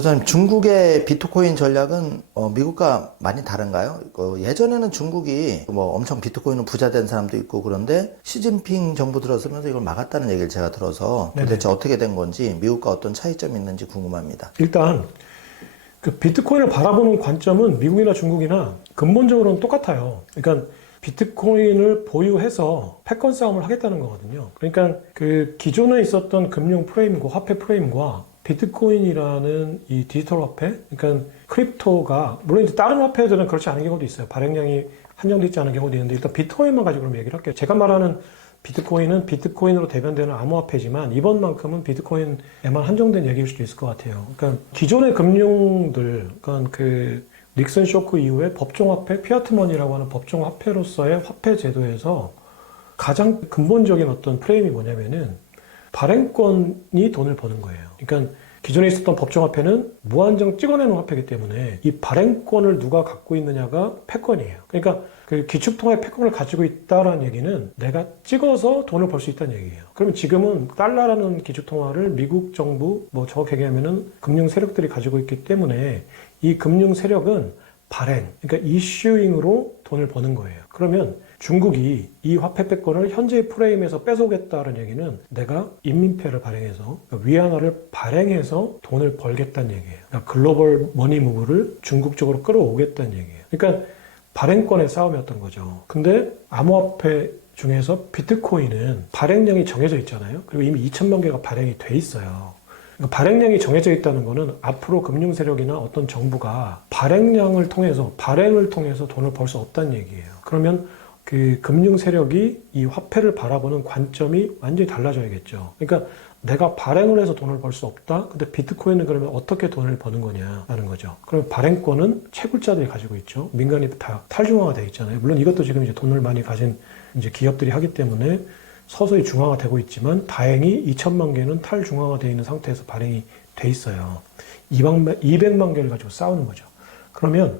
저는 중국의 비트코인 전략은 미국과 많이 다른가요? 예전에는 중국이 뭐 엄청 비트코인으로 부자 된 사람도 있고 그런데 시진핑 정부 들어서면서 이걸 막았다는 얘기를 제가 들어서 도대체 어떻게 된 건지 미국과 어떤 차이점이 있는지 궁금합니다. 일단 그 비트코인을 바라보는 관점은 미국이나 중국이나 근본적으로는 똑같아요. 그러니까 비트코인을 보유해서 패권 싸움을 하겠다는 거거든요. 그러니까 그 기존에 있었던 금융 프레임과 화폐 프레임과 비트코인이라는 이 디지털 화폐, 그러니까 크립토가 물론 이제 다른 화폐들은 그렇지 않은 경우도 있어요. 발행량이 한정되어 있지 않은 경우도 있는데 일단 비트코인만 가지고 그럼 얘기를 할게요. 제가 말하는 비트코인은 비트코인으로 대변되는 암호화폐지만 이번만큼은 비트코인에만 한정된 얘기일 수도 있을 것 같아요. 그러니까 기존의 금융들, 그러니까 그 닉슨 쇼크 이후에 법정화폐, 피아트머니라고 하는 법정화폐로서의 화폐 제도에서 가장 근본적인 어떤 프레임이 뭐냐면은 발행권이 돈을 버는 거예요. 그러니까 기존에 있었던 법정화폐는 무한정 찍어내는 화폐이기 때문에 이 발행권을 누가 갖고 있느냐가 패권이에요. 그러니까 그 기축통화의 패권을 가지고 있다라는 얘기는 내가 찍어서 돈을 벌 수 있다는 얘기예요. 그러면 지금은 달러라는 기축통화를 미국 정부, 뭐 정확히 얘기하면은 금융 세력들이 가지고 있기 때문에 이 금융 세력은 발행, 그러니까 이슈잉으로 돈을 버는 거예요. 그러면 중국이 이 화폐 패권을 현재의 프레임에서 뺏어오겠다는 얘기는 내가 인민폐를 발행해서 위안화를 발행해서 돈을 벌겠다는 얘기예요. 그러니까 글로벌 머니 무브를 중국 쪽으로 끌어오겠다는 얘기예요. 그러니까 발행권의 싸움이었던 거죠. 근데 암호화폐 중에서 비트코인은 발행량이 정해져 있잖아요. 그리고 이미 2천만 개가 발행이 돼 있어요. 그러니까 발행량이 정해져 있다는 거는 앞으로 금융 세력이나 어떤 정부가 발행을 통해서 돈을 벌 수 없다는 얘기예요. 그러면 그 금융 세력이 이 화폐를 바라보는 관점이 완전히 달라져야겠죠. 그러니까 내가 발행을 해서 돈을 벌 수 없다? 근데 비트코인은 그러면 어떻게 돈을 버는 거냐라는 거죠. 그러면 발행권은 채굴자들이 가지고 있죠. 민간이 다 탈중앙화 되어 있잖아요. 물론 이것도 지금 이제 돈을 많이 가진 이제 기업들이 하기 때문에 서서히 중앙화되고 있지만 다행히 2천만 개는 탈중앙화되어 있는 상태에서 발행이 돼 있어요. 200만 개를 가지고 싸우는 거죠. 그러면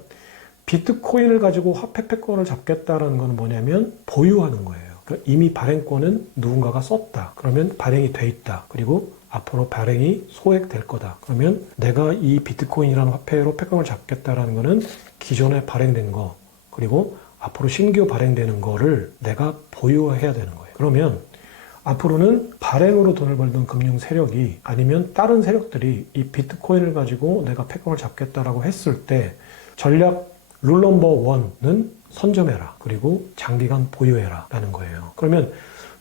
비트코인을 가지고 화폐 패권을 잡겠다라는 건 뭐냐면 보유하는 거예요. 그러니까 이미 발행권은 누군가가 썼다. 그러면 발행이 돼 있다. 그리고 앞으로 발행이 소액될 거다. 그러면 내가 이 비트코인이라는 화폐로 패권을 잡겠다라는 거는 기존에 발행된 거 그리고 앞으로 신규 발행되는 거를 내가 보유해야 되는 거예요. 그러면 앞으로는 발행으로 돈을 벌던 금융 세력이 아니면 다른 세력들이 이 비트코인을 가지고 내가 패권을 잡겠다라고 했을 때 전략 룰 넘버 원은 선점해라. 그리고 장기간 보유해라. 라는 거예요. 그러면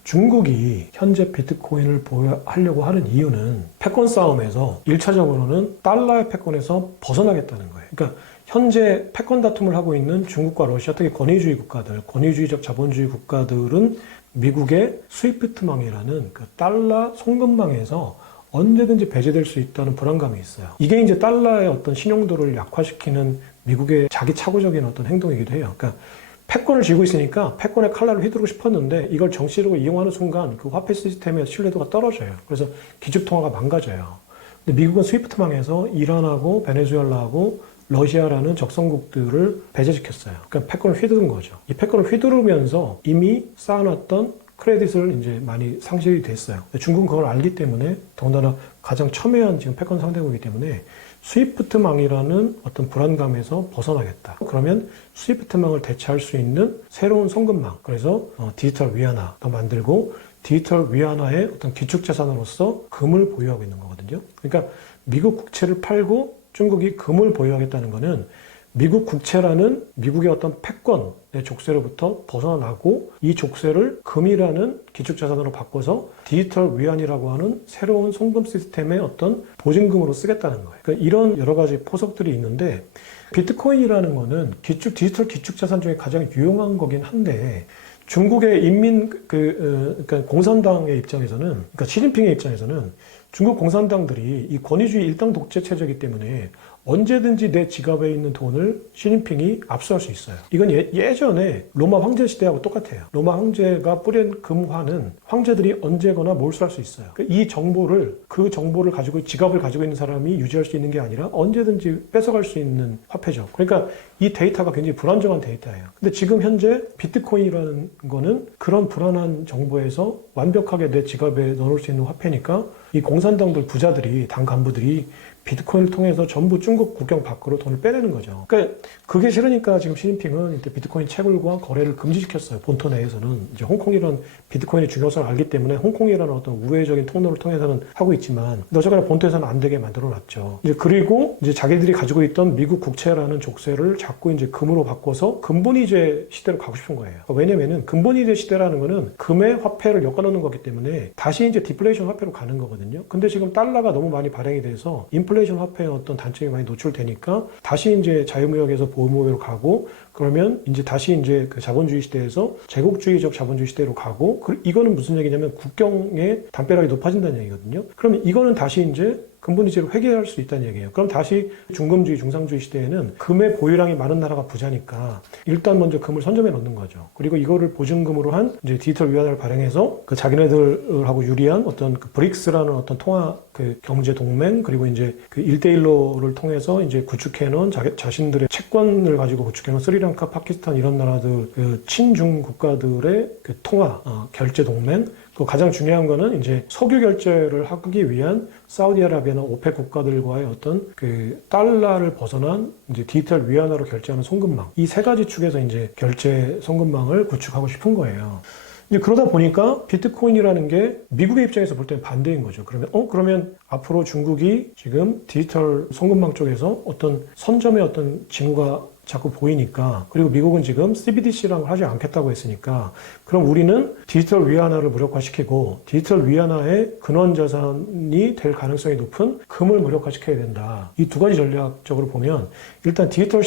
중국이 현재 비트코인을 보유하려고 하는 이유는 패권 싸움에서 1차적으로는 달러의 패권에서 벗어나겠다는 거예요. 그러니까 현재 패권 다툼을 하고 있는 중국과 러시아, 특히 권위주의 국가들, 권위주의적 자본주의 국가들은 미국의 스위프트망이라는 그 달러 송금망에서 언제든지 배제될 수 있다는 불안감이 있어요. 이게 이제 달러의 어떤 신용도를 약화시키는 미국의 자기 착오적인 어떤 행동이기도 해요. 그러니까 패권을 쥐고 있으니까 패권의 칼날을 휘두르고 싶었는데 이걸 정치적으로 이용하는 순간 그 화폐 시스템의 신뢰도가 떨어져요. 그래서 기축통화가 망가져요. 근데 미국은 스위프트망에서 이란하고 베네수엘라하고 러시아라는 적성국들을 배제시켰어요. 그러니까 패권을 휘두른 거죠. 이 패권을 휘두르면서 이미 쌓아놨던 크레딧을 이제 많이 상실이 됐어요. 중국은 그걸 알기 때문에 더군다나 가장 첨예한 지금 패권 상대국이기 때문에 스위프트망이라는 어떤 불안감에서 벗어나겠다. 그러면 스위프트망을 대체할 수 있는 새로운 송금망, 그래서 디지털 위안화도 만들고 디지털 위안화의 어떤 기축자산으로서 금을 보유하고 있는 거거든요. 그러니까 미국 국채를 팔고 중국이 금을 보유하겠다는 것은 미국 국채라는 미국의 어떤 패권의 족쇄로부터 벗어나고 이 족쇄를 금이라는 기축자산으로 바꿔서 디지털 위안이라고 하는 새로운 송금 시스템의 어떤 보증금으로 쓰겠다는 거예요. 그러니까 이런 여러 가지 포석들이 있는데 비트코인이라는 거는 디지털 기축자산 중에 가장 유용한 거긴 한데 중국의 그러니까 공산당의 입장에서는, 그러니까 시진핑의 입장에서는 중국 공산당들이 이 권위주의 일당 독재 체제이기 때문에 언제든지 내 지갑에 있는 돈을 시진핑이 압수할 수 있어요. 이건 예전에 로마 황제 시대하고 똑같아요. 로마 황제가 뿌린 금화는 황제들이 언제거나 몰수할 수 있어요. 이 정보를, 그 정보를 가지고 지갑을 가지고 있는 사람이 유지할 수 있는 게 아니라 언제든지 뺏어갈 수 있는 화폐죠. 그러니까 이 데이터가 굉장히 불안정한 데이터예요. 근데 지금 현재 비트코인이라는 거는 그런 불안한 정보에서 완벽하게 내 지갑에 넣어놓을 수 있는 화폐니까 이 공산당들 부자들이, 당 간부들이 비트코인을 통해서 전부 중국 국경 밖으로 돈을 빼내는 거죠. 그러니까 그게 싫으니까 지금 시진핑은 이때 비트코인 채굴과 거래를 금지시켰어요. 본토 내에서는. 이제 홍콩이란 비트코인의 중요성을 알기 때문에 홍콩이라는 어떤 우회적인 통로를 통해서는 하고 있지만 어쨌거나 본토에서는 안 되게 만들어 놨죠. 이제 그리고 이제 자기들이 가지고 있던 미국 국채라는 족쇄를 자꾸 이제 금으로 바꿔서 금본위제 시대로 가고 싶은 거예요. 왜냐면은 금본위제 시대라는 거는 금의 화폐를 엮어놓는 거기 때문에 다시 이제 디플레이션 화폐로 가는 거거든요. 근데 지금 달러가 너무 많이 발행이 돼서 인플레이션 화폐의 어떤 단점이 많이 노출되니까 다시 이제 자유무역에서 보호무역으로 가고 그러면 이제 다시 이제 그 자본주의 시대에서 제국주의적 자본주의 시대로 가고 이거는 무슨 얘기냐면 국경의 담벼락이 높아진다는 얘기거든요. 그러면 이거는 다시 이제 금본위제로 회귀할 수 있다는 얘기예요. 그럼 다시 중금주의, 중상주의 시대에는 금의 보유량이 많은 나라가 부자니까 일단 먼저 금을 선점해 놓는 거죠. 그리고 이거를 보증금으로 한 이제 디지털 위안화를 발행해서 그 자기네들하고 유리한 어떤 그 브릭스라는 어떤 통화 그 경제 동맹 그리고 이제 그 1대1로를 통해서 이제 구축해 놓은 자신들의 채권을 가지고 구축해 놓은 스리랑카, 파키스탄 이런 나라들 그 친중 국가들의 그 통화 결제 동맹 그 가장 중요한 거는 이제 석유 결제를 하기 위한 사우디아라비아나 오펙 국가들과의 어떤 그 달러를 벗어난 이제 디지털 위안화로 결제하는 송금망 이 세 가지 축에서 이제 결제 송금망을 구축하고 싶은 거예요. 이제 그러다 보니까 비트코인이라는 게 미국의 입장에서 볼 때는 반대인 거죠. 그러면 앞으로 중국이 지금 디지털 송금망 쪽에서 어떤 선점의 어떤 징후가 자꾸 보이니까 그리고 미국은 지금 CBDC라는 걸 하지 않겠다고 했으니까 그럼 우리는 디지털 위안화를 무력화시키고 디지털 위안화의 근원 자산이 될 가능성이 높은 금을 무력화시켜야 된다. 이 두 가지 전략적으로 보면 일단 디지털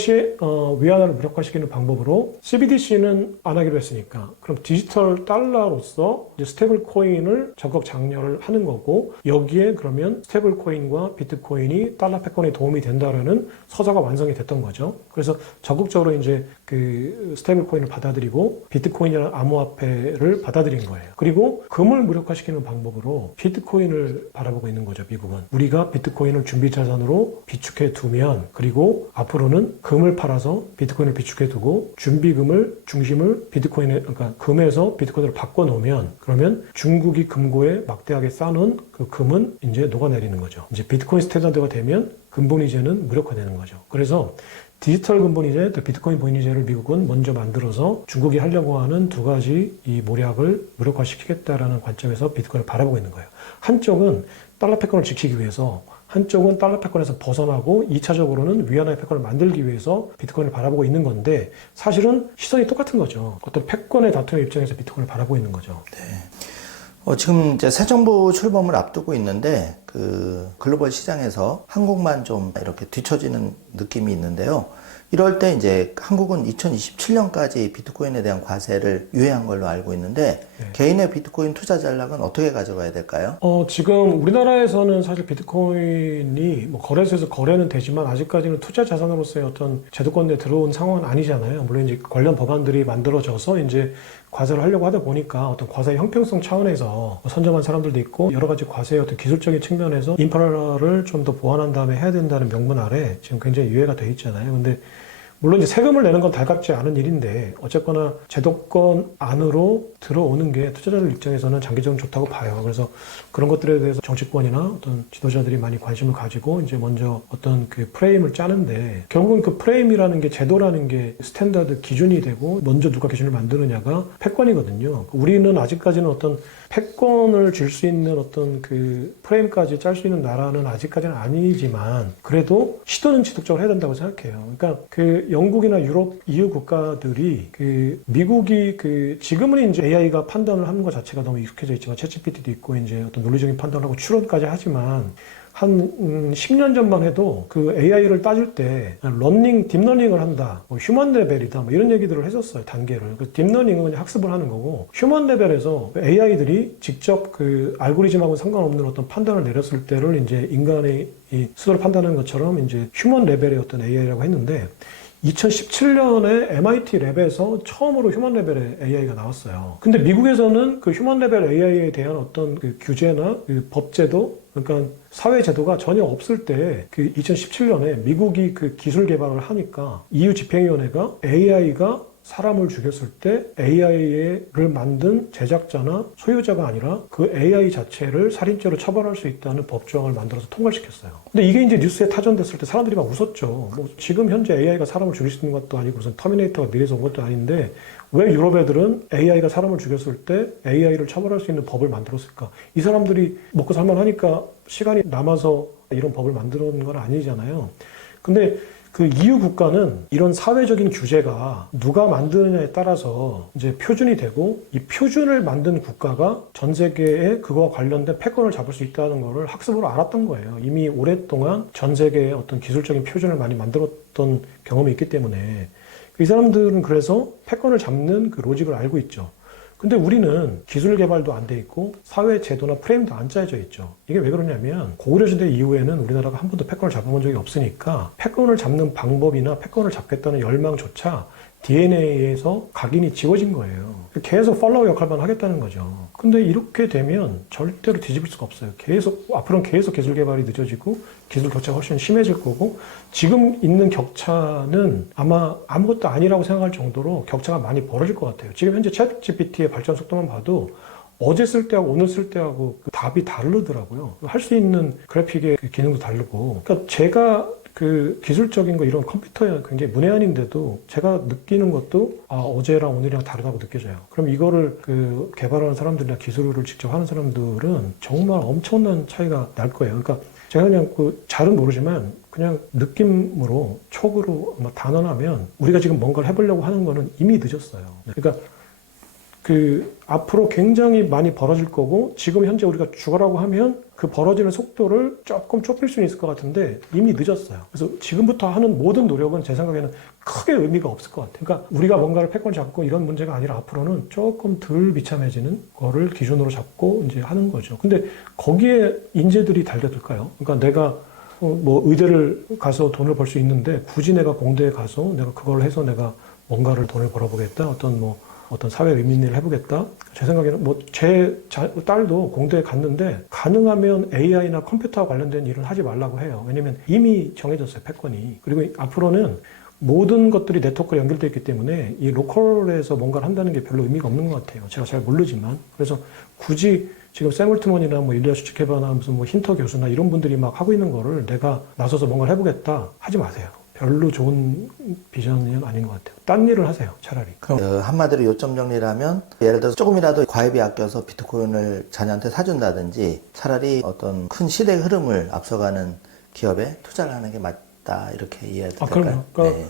위안화를 무력화시키는 방법으로 CBDC는 안 하기로 했으니까 그럼 디지털 달러로서 이제 스테이블 코인을 적극 장려를 하는 거고 여기에 그러면 스테이블 코인과 비트코인이 달러 패권에 도움이 된다라는 서사가 완성이 됐던 거죠. 그래서 적극적으로 이제 그 스테이블 코인을 받아들이고 비트코인이라는 암호화폐를 받아들인 거예요. 그리고 금을 무력화시키는 방법으로 비트코인을 바라보고 있는 거죠, 미국은. 우리가 비트코인을 준비 자산으로 비축해 두면 그리고 앞으로는 금을 팔아서 비트코인을 비축해 두고 준비금을 중심을 비트코인에 그러니까 금에서 비트코인으로 바꿔 놓으면 그러면 중국이 금고에 막대하게 쌓아놓은 그 금은 이제 녹아내리는 거죠. 이제 비트코인 스탠다드가 되면 금본위제는 무력화되는 거죠. 그래서 디지털 금본위제, 또 비트코인 본위제를 미국은 먼저 만들어서 중국이 하려고 하는 두 가지 이 모략을 무력화시키겠다라는 관점에서 비트코인을 바라보고 있는 거예요. 한쪽은 달러 패권을 지키기 위해서, 한쪽은 달러 패권에서 벗어나고 2차적으로는 위안화의 패권을 만들기 위해서 비트코인을 바라보고 있는 건데 사실은 시선이 똑같은 거죠. 어떤 패권의 다툼의 입장에서 비트코인을 바라보고 있는 거죠. 네. 지금 이제 새 정부 출범을 앞두고 있는데 그 글로벌 시장에서 한국만 좀 이렇게 뒤처지는 느낌이 있는데요. 이럴 때 이제 한국은 2027년까지 비트코인에 대한 과세를 유예한 걸로 알고 있는데 개인의 비트코인 투자 전략은 어떻게 가져가야 될까요? 지금 우리나라에서는 사실 비트코인이 뭐 거래소에서 거래는 되지만 아직까지는 투자 자산으로서의 어떤 제도권 내에 들어온 상황은 아니잖아요. 물론 이제 관련 법안들이 만들어져서 이제 과세를 하려고 하다 보니까 어떤 과세의 형평성 차원에서 선점한 사람들도 있고 여러 가지 과세의 어떤 기술적인 측면에서 인프라를 좀 더 보완한 다음에 해야 된다는 명분 아래 지금 굉장히 유예가 돼 있잖아요. 근데 물론 이제 세금을 내는 건 달갑지 않은 일인데 어쨌거나 제도권 안으로 들어오는 게 투자자들 입장에서는 장기적으로 좋다고 봐요. 그래서 그런 것들에 대해서 정치권이나 어떤 지도자들이 많이 관심을 가지고 이제 먼저 어떤 그 프레임을 짜는데 결국은 그 프레임이라는 게 제도라는 게 스탠다드 기준이 되고 먼저 누가 기준을 만드느냐가 패권이거든요. 우리는 아직까지는 어떤 패권을 줄 수 있는 어떤 그 프레임까지 짤 수 있는 나라는 아직까지는 아니지만 그래도 시도는 지속적으로 해야 된다고 생각해요. 그러니까 그 영국이나 유럽, EU 국가들이 그 미국이 그 지금은 이제 AI가 판단을 하는 것 자체가 너무 익숙해져 있지만 챗GPT도 있고 이제 어떤 논리적인 판단을 하고 추론까지 하지만 한 10년 전만 해도 그 AI를 따질 때 딥러닝을 한다, 뭐 휴먼 레벨이다, 뭐 이런 얘기들을 했었어요, 단계를. 그 딥러닝은 그냥 학습을 하는 거고, 휴먼 레벨에서 AI들이 직접 그 알고리즘하고 상관없는 어떤 판단을 내렸을 때를 이제 인간의 이 수도를 판단하는 것처럼 이제 휴먼 레벨의 어떤 AI라고 했는데, 2017년에 MIT 랩에서 처음으로 휴먼 레벨의 AI가 나왔어요. 근데 미국에서는 그 휴먼 레벨 AI에 대한 어떤 그 규제나 그 법제도, 그러니까 사회 제도가 전혀 없을 때 그 2017년에 미국이 그 기술 개발을 하니까 EU 집행위원회가 AI가 사람을 죽였을 때 AI를 만든 제작자나 소유자가 아니라 그 AI 자체를 살인죄로 처벌할 수 있다는 법조항을 만들어서 통과시켰어요. 근데 이게 이제 뉴스에 타전됐을 때 사람들이 막 웃었죠. 뭐 지금 현재 AI가 사람을 죽일 수 있는 것도 아니고 무슨 터미네이터가 미래에서 온 것도 아닌데 왜 유럽 애들은 AI가 사람을 죽였을 때 AI를 처벌할 수 있는 법을 만들었을까? 이 사람들이 먹고 살만하니까 시간이 남아서 이런 법을 만들어낸 건 아니잖아요. 근데 그 EU 국가는 이런 사회적인 규제가 누가 만드느냐에 따라서 이제 표준이 되고 이 표준을 만든 국가가 전 세계에 그거와 관련된 패권을 잡을 수 있다는 거를 학습으로 알았던 거예요. 이미 오랫동안 전 세계에 어떤 기술적인 표준을 많이 만들었던 경험이 있기 때문에 이 사람들은 그래서 패권을 잡는 그 로직을 알고 있죠. 근데 우리는 기술 개발도 안 돼 있고 사회 제도나 프레임도 안 짜여져 있죠. 이게 왜 그러냐면 고구려 시대 이후에는 우리나라가 한 번도 패권을 잡아본 적이 없으니까 패권을 잡는 방법이나 패권을 잡겠다는 열망조차 DNA에서 각인이 지워진 거예요. 계속 팔로우 역할만 하겠다는 거죠. 근데 이렇게 되면 절대로 뒤집을 수가 없어요. 앞으로는 계속 기술 개발이 늦어지고 기술 격차가 훨씬 심해질 거고 지금 있는 격차는 아마 아무것도 아니라고 생각할 정도로 격차가 많이 벌어질 것 같아요. 지금 현재 챗 GPT의 발전 속도만 봐도 어제 쓸 때하고 오늘 쓸 때하고 그 답이 다르더라고요. 할 수 있는 그래픽의 그 기능도 다르고. 그러니까 제가 그 기술적인 거 이런 컴퓨터에 굉장히 문외한인데도 제가 느끼는 것도 어제랑 오늘이랑 다르다고 느껴져요. 그럼 이거를 그 개발하는 사람들이나 기술을 직접 하는 사람들은 정말 엄청난 차이가 날 거예요. 그러니까 제가 그냥 그 잘은 모르지만 그냥 느낌으로 촉으로 단언하면 우리가 지금 뭔가를 해보려고 하는 거는 이미 늦었어요. 그러니까 그 앞으로 굉장히 많이 벌어질 거고 지금 현재 우리가 죽어라고 하면 그 벌어지는 속도를 조금 좁힐 수는 있을 것 같은데 이미 늦었어요. 그래서 지금부터 하는 모든 노력은 제 생각에는 크게 의미가 없을 것 같아요. 그러니까 우리가 뭔가를 패권 잡고 이런 문제가 아니라 앞으로는 조금 덜 비참해지는 거를 기준으로 잡고 이제 하는 거죠. 근데 거기에 인재들이 달려들까요? 그러니까 내가 뭐 의대를 가서 돈을 벌 수 있는데 굳이 내가 공대에 가서 내가 그걸 해서 내가 뭔가를 돈을 벌어보겠다. 어떤 사회 의미 있는 일을 해보겠다. 제 생각에는 제 딸도 공대에 갔는데 가능하면 AI나 컴퓨터와 관련된 일을 하지 말라고 해요. 왜냐면 이미 정해졌어요, 패권이. 그리고 앞으로는 모든 것들이 네트워크로 연결되어 있기 때문에 이 로컬에서 뭔가를 한다는 게 별로 의미가 없는 것 같아요. 제가 잘 모르지만. 그래서 굳이 지금 샘 올트먼이나 일리아 슈츠케바나 무슨 힌터 교수나 이런 분들이 막 하고 있는 거를 내가 나서서 뭔가를 해보겠다 하지 마세요. 별로 좋은 비전은 아닌 것 같아요. 딴 일을 하세요, 차라리. 그럼 한마디로 요점 정리라면 예를 들어서 조금이라도 과외비 아껴서 비트코인을 자녀한테 사준다든지 차라리 어떤 큰 시대의 흐름을 앞서가는 기업에 투자를 하는 게 맞다 이렇게 이해해도 될까요? 그럼요. 그러니까 네.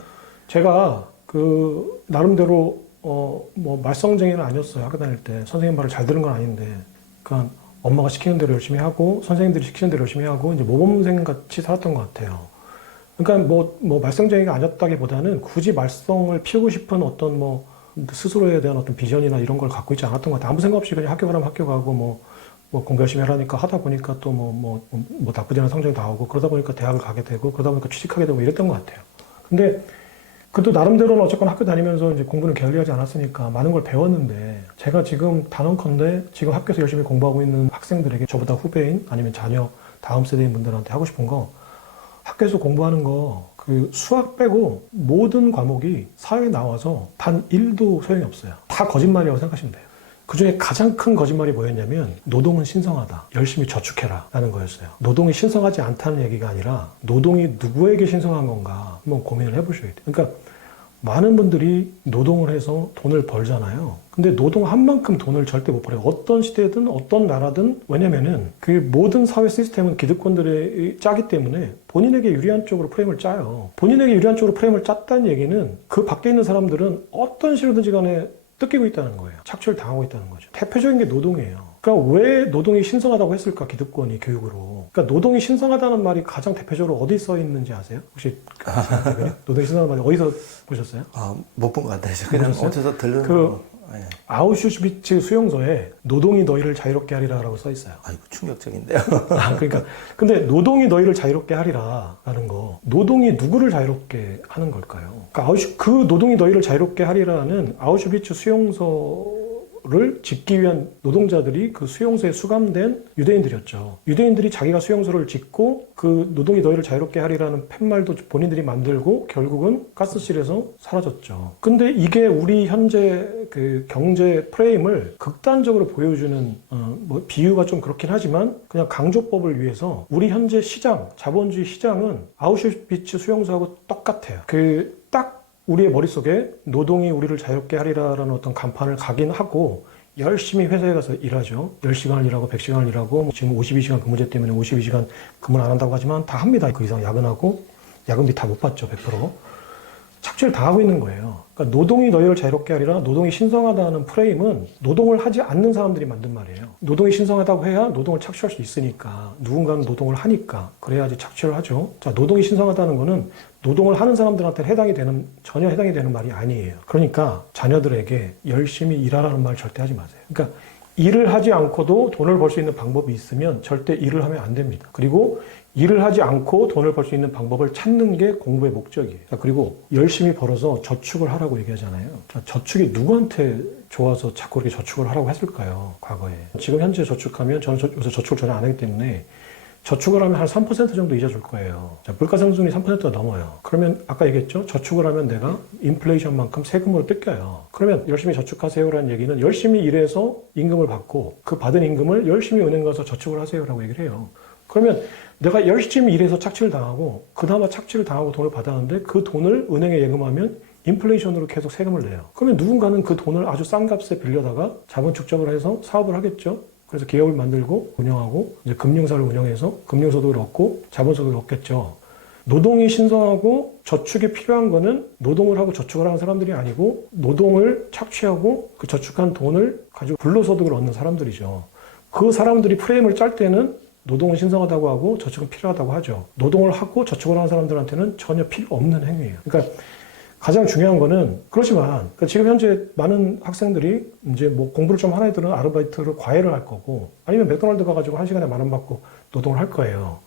제가 그 나름대로 말썽쟁이는 아니었어요. 학교 다닐 때 선생님 말을 잘 들은 건 아닌데, 그러니까 엄마가 시키는 대로 열심히 하고 선생님들이 시키는 대로 열심히 하고 이제 모범생 같이 살았던 것 같아요. 그러니까 말썽쟁이가 아니었다기보다는 굳이 말썽을 피우고 싶은 어떤 스스로에 대한 어떤 비전이나 이런 걸 갖고 있지 않았던 것 같아요. 아무 생각 없이 그냥 학교 가면 학교 가고 공부 열심히 하라니까 하다 보니까 또 나쁘지 않은 성적이 나오고 그러다 보니까 대학을 가게 되고 그러다 보니까 취직하게 되고 이랬던 것 같아요. 근데 그것도 나름대로는 어쨌거나 학교 다니면서 이제 공부는 게을리하지 않았으니까 많은 걸 배웠는데 제가 지금 단언컨대 지금 학교에서 열심히 공부하고 있는 학생들에게 저보다 후배인 아니면 자녀 다음 세대인 분들한테 하고 싶은 거 학교에서 공부하는 거 그 수학 빼고 모든 과목이 사회에 나와서 단 1도 소용이 없어요. 다 거짓말이라고 생각하시면 돼요. 그 중에 가장 큰 거짓말이 뭐였냐면 노동은 신성하다. 열심히 저축해라 라는 거였어요. 노동이 신성하지 않다는 얘기가 아니라 노동이 누구에게 신성한 건가 한번 고민을 해보셔야 돼요. 그러니까 많은 분들이 노동을 해서 돈을 벌잖아요. 근데 노동한 만큼 돈을 절대 못 벌어요. 어떤 시대든 어떤 나라든. 왜냐면은 그 모든 사회 시스템은 기득권들이 짜기 때문에 본인에게 유리한 쪽으로 프레임을 짜요. 본인에게 유리한 쪽으로 프레임을 짰다는 얘기는 그 밖에 있는 사람들은 어떤 식으로든지 간에 뜯기고 있다는 거예요. 착취를 당하고 있다는 거죠. 대표적인 게 노동이에요. 그러니까 왜 노동이 신성하다고 했을까, 기득권이 교육으로. 그러니까 노동이 신성하다는 말이 가장 대표적으로 어디 써 있는지 아세요? 혹시 노동이 신성하다는 말이 어디서 보셨어요? 못 본 것 같아요. 그냥 어디서 들은 네. 아우슈비츠 수용소에 노동이 너희를 자유롭게 하리라라고 써 있어요. 이거 충격적인데요. 그러니까 근데 노동이 너희를 자유롭게 하리라라는 거, 노동이 누구를 자유롭게 하는 걸까요? 그러니까 그 노동이 너희를 자유롭게 하리라는 아우슈비츠 수용소를 수용소를 짓기 위한 노동자들이 그 수용소에 수감된 유대인들이었죠. 유대인들이 자기가 수용소를 짓고 그 노동이 너희를 자유롭게 하리라는 팻말도 본인들이 만들고 결국은 가스실에서 사라졌죠. 근데 이게 우리 현재 그 경제 프레임을 극단적으로 보여주는 뭐 비유가 좀 그렇긴 하지만 그냥 강조법을 위해서 우리 현재 시장, 자본주의 시장은 아우슈비츠 수용소하고 똑같아요. 딱 우리의 머릿속에 노동이 우리를 자유롭게 하리라라는 어떤 간판을 각인하고 열심히 회사에 가서 일하죠. 10시간을 일하고 100시간을 일하고 지금 52시간 근무제 때문에 52시간 근무를 안 한다고 하지만 다 합니다. 그 이상 야근하고 야근비 다 못 받죠. 100%. 착취를 다 하고 있는 거예요. 그러니까 노동이 너희를 자유롭게 하리라, 노동이 신성하다는 프레임은 노동을 하지 않는 사람들이 만든 말이에요. 노동이 신성하다고 해야 노동을 착취할 수 있으니까, 누군가는 노동을 하니까 그래야지 착취를 하죠. 자, 노동이 신성하다는 거는 노동을 하는 사람들한테 전혀 해당이 되는 말이 아니에요. 그러니까 자녀들에게 열심히 일하라는 말 절대 하지 마세요. 그러니까 일을 하지 않고도 돈을 벌 수 있는 방법이 있으면 절대 일을 하면 안 됩니다. 그리고 일을 하지 않고 돈을 벌 수 있는 방법을 찾는 게 공부의 목적이에요. 자, 그리고 열심히 벌어서 저축을 하라고 얘기하잖아요. 자, 저축이 누구한테 좋아서 자꾸 이렇게 저축을 하라고 했을까요? 과거에. 지금 현재 저축하면 저는 요새 저축을 전혀 안 하기 때문에 저축을 하면 한 3% 정도 이자 줄 거예요. 자, 물가 상승률이 3%가 넘어요. 그러면 아까 얘기했죠? 저축을 하면 내가 인플레이션만큼 세금으로 뜯겨요. 그러면 열심히 저축하세요라는 얘기는 열심히 일해서 임금을 받고 그 받은 임금을 열심히 은행 가서 저축을 하세요라고 얘기를 해요. 그러면 내가 열심히 일해서 착취를 당하고 그나마 착취를 당하고 돈을 받았는데 그 돈을 은행에 예금하면 인플레이션으로 계속 세금을 내요. 그러면 누군가는 그 돈을 아주 싼 값에 빌려다가 자본 축적을 해서 사업을 하겠죠. 그래서 기업을 만들고 운영하고 이제 금융사를 운영해서 금융소득을 얻고 자본소득을 얻겠죠. 노동이 신성하고 저축이 필요한 거는 노동을 하고 저축을 하는 사람들이 아니고 노동을 착취하고 그 저축한 돈을 가지고 불로소득을 얻는 사람들이죠. 그 사람들이 프레임을 짤 때는 노동은 신성하다고 하고 저축은 필요하다고 하죠. 노동을 하고 저축을 하는 사람들한테는 전혀 필요 없는 행위예요. 그러니까 가장 중요한 거는 그렇지만 그러니까 지금 현재 많은 학생들이 이제 뭐 공부를 좀 하는 애들은 아르바이트를 과외를 할 거고 아니면 맥도날드 가가지고 1시간에 10,000원 받고 노동을 할 거예요.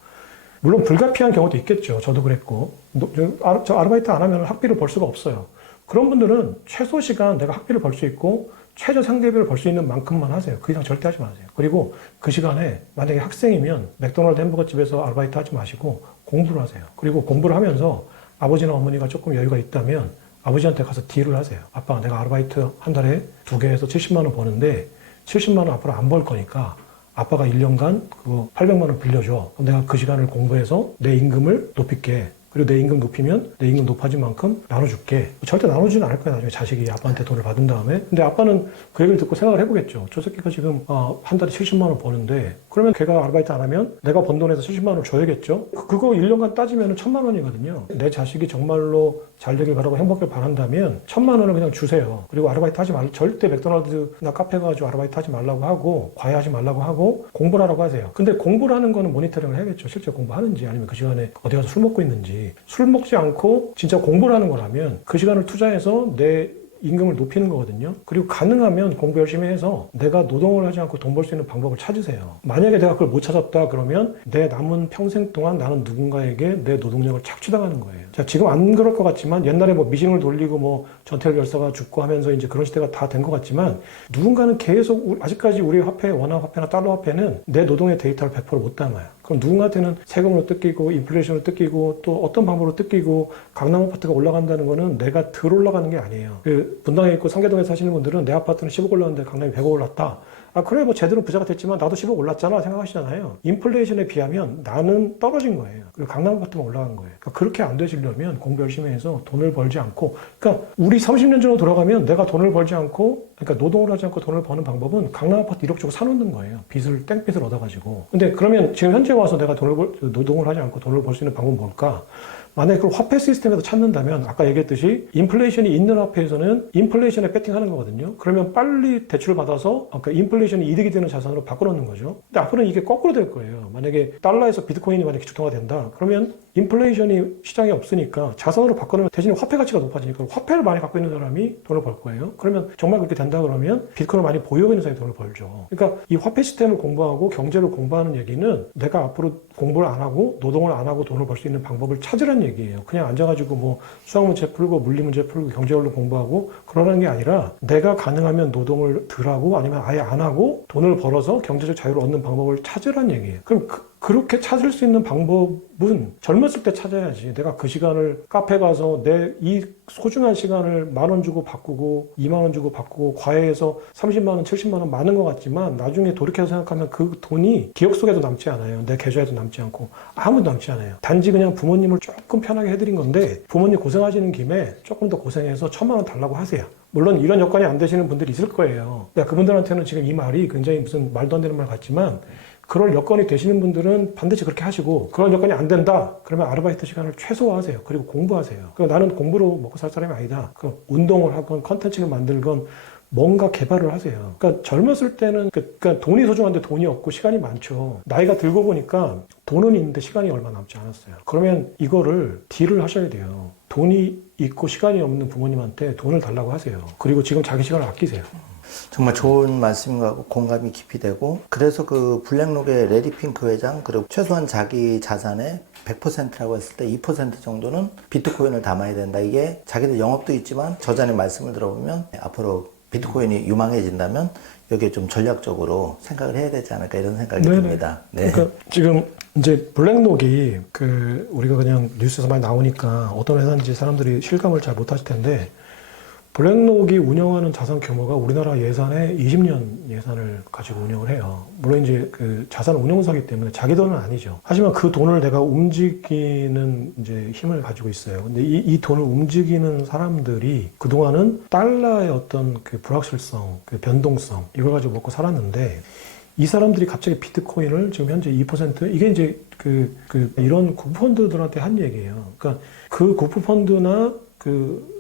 물론 불가피한 경우도 있겠죠. 저도 그랬고 저 아르바이트 안 하면 학비를 벌 수가 없어요. 그런 분들은 최소 시간 내가 학비를 벌 수 있고 최저 상대비를 벌 수 있는 만큼만 하세요. 그 이상 절대 하지 마세요. 그리고 그 시간에 만약에 학생이면 맥도날드 햄버거 집에서 아르바이트 하지 마시고 공부를 하세요. 그리고 공부를 하면서 아버지나 어머니가 조금 여유가 있다면 아버지한테 가서 딜을 하세요. 아빠, 내가 아르바이트 한 달에 2개에서 70만 원 버는데 70만 원 앞으로 안 벌 거니까 아빠가 1년간 그거 800만 원 빌려줘. 그럼 내가 그 시간을 공부해서 내 임금을 높일게. 그리고 내 임금 높이면 내 임금 높아진 만큼 나눠줄게. 절대 나눠주지는 않을 거야. 나중에 자식이 아빠한테 돈을 받은 다음에. 근데 아빠는 그 얘기를 듣고 생각을 해보겠죠. 저 새끼가 지금 한 달에 70만 원 버는데 그러면 걔가 아르바이트 안 하면 내가 번 돈에서 70만 원을 줘야겠죠. 그거 1년간 따지면 1,000만 원이거든요. 내 자식이 정말로 잘 되길 바라고 행복을 바란다면 1,000만 원을 그냥 주세요. 그리고 아르바이트 하지 말고 절대 맥도날드나 카페 가가지고 아르바이트 하지 말라고 하고 과외하지 말라고 하고 공부를 하라고 하세요. 근데 공부를 하는 거는 모니터링을 해야겠죠. 실제 공부하는지 아니면 그 시간에 어디 가서 술 먹고 있는지. 술 먹지 않고 진짜 공부를 하는 거라면 그 시간을 투자해서 내 임금을 높이는 거거든요. 그리고 가능하면 공부 열심히 해서 내가 노동을 하지 않고 돈 벌 수 있는 방법을 찾으세요. 만약에 내가 그걸 못 찾았다 그러면 내 남은 평생 동안 나는 누군가에게 내 노동력을 착취당하는 거예요. 자, 지금 안 그럴 것 같지만 옛날에 뭐 미싱을 돌리고 뭐 전태일 열사가 죽고 하면서 이제 그런 시대가 다 된 것 같지만 누군가는 계속 아직까지 우리 화폐, 원화 화폐나 달러 화폐는 내 노동의 데이터를 100%못 담아요. 그럼 누군가한테는 세금으로 뜯기고 인플레이션으로 뜯기고 또 어떤 방법으로 뜯기고 강남 아파트가 올라간다는 거는 내가 덜 올라가는 게 아니에요. 그 분당에 있고 상계동에 사시는 분들은 내 아파트는 10억 올랐는데 강남이 100억 올랐다. 그래 뭐 제대로 부자가 됐지만 나도 10억 올랐잖아 생각하시잖아요. 인플레이션에 비하면 나는 떨어진 거예요. 그리고 강남 아파트만 올라간 거예요. 그러니까 그렇게 안 되시려면 공부 열심히 해서 돈을 벌지 않고 그러니까 우리 30년 전으로 돌아가면 내가 돈을 벌지 않고 그러니까 노동을 하지 않고 돈을 버는 방법은 강남 아파트 1억 주고 사놓는 거예요. 빚을 땡빚을 얻어가지고. 근데 그러면 지금 현재 와서 내가 노동을 하지 않고 돈을 벌 수 있는 방법은 뭘까? 만약에 그걸 화폐 시스템에서 찾는다면 아까 얘기했듯이 인플레이션이 있는 화폐에서는 인플레이션에 배팅하는 거거든요. 그러면 빨리 대출을 받아서 아까 인플레이션이 이득이 되는 자산으로 바꿔놓는 거죠. 근데 앞으로는 이게 거꾸로 될 거예요. 만약에 달러에서 비트코인이 만약에 기축통화된다. 그러면 인플레이션이 시장에 없으니까 자산으로 바꿔놓으면 대신에 화폐 가치가 높아지니까 화폐를 많이 갖고 있는 사람이 돈을 벌 거예요. 그러면 정말 그렇게 된다 그러면 비트코인을 많이 보유하고 있는 사람이 돈을 벌죠. 그러니까 이 화폐 시스템을 공부하고 경제를 공부하는 얘기는 내가 앞으로 공부를 안 하고 노동을 안 하고 돈을 벌 수 있는 방법을 찾으라는 하라는 얘기예요. 그냥 앉아가지고 뭐 수학 문제 풀고 물리 문제 풀고 경제 원로 공부하고 그러는 게 아니라 내가 가능하면 노동을 덜 하고 아니면 아예 안 하고 돈을 벌어서 경제적 자유를 얻는 방법을 찾으라는 얘기예요. 그럼 그렇게 찾을 수 있는 방법은 젊었을 때 찾아야지. 내가 그 시간을 카페 가서 내 이 소중한 시간을 10,000원 주고 바꾸고 20,000원 주고 바꾸고 과외해서 30만 원, 70만 원 많은 것 같지만 나중에 돌이켜서 생각하면 그 돈이 기억 속에도 남지 않아요. 내 계좌에도 남지 않고 아무도 남지 않아요. 단지 그냥 부모님을 조금 편하게 해드린 건데 부모님 고생하시는 김에 조금 더 고생해서 1,000만 원 달라고 하세요. 물론 이런 여건이 안 되시는 분들이 있을 거예요. 그분들한테는 지금 이 말이 굉장히 무슨 말도 안 되는 말 같지만 그럴 여건이 되시는 분들은 반드시 그렇게 하시고 그런 여건이 안 된다 그러면 아르바이트 시간을 최소화하세요. 그리고 공부하세요. 그러니까 나는 공부로 먹고 살 사람이 아니다. 운동을 하건 컨텐츠를 만들건 뭔가 개발을 하세요. 그러니까 젊었을 때는 그러니까 돈이 소중한데 돈이 없고 시간이 많죠. 나이가 들고 보니까 돈은 있는데 시간이 얼마 남지 않았어요. 그러면 이거를 딜을 하셔야 돼요. 돈이 있고 시간이 없는 부모님한테 돈을 달라고 하세요. 그리고 지금 자기 시간을 아끼세요. 정말 좋은 말씀인 것 같고 공감이 깊이 되고 그래서 그 블랙록의 레디 핑크 회장 그리고 최소한 자기 자산의 100%라고 했을 때 2% 정도는 비트코인을 담아야 된다. 이게 자기들 영업도 있지만 저자님 말씀을 들어보면 앞으로 비트코인이 유망해진다면 여기에 좀 전략적으로 생각을 해야 되지 않을까 이런 생각이 듭니다. 네. 그러니까 지금 이제 블랙록이 우리가 그냥 뉴스에서 많이 나오니까 어떤 회사인지 사람들이 실감을 잘 못하실 텐데 블랙록이 운영하는 자산 규모가 우리나라 예산의 20년 예산을 가지고 운영을 해요. 물론 이제 그 자산 운용사기 때문에 자기 돈은 아니죠. 하지만 그 돈을 내가 움직이는 이제 힘을 가지고 있어요. 근데 이 돈을 움직이는 사람들이 그동안은 달러의 어떤 그 불확실성, 그 변동성 이걸 가지고 먹고 살았는데 이 사람들이 갑자기 비트코인을 지금 현재 2% 이게 이제 이런 국부펀드들한테 한 얘기예요. 그러니까 그 국부펀드나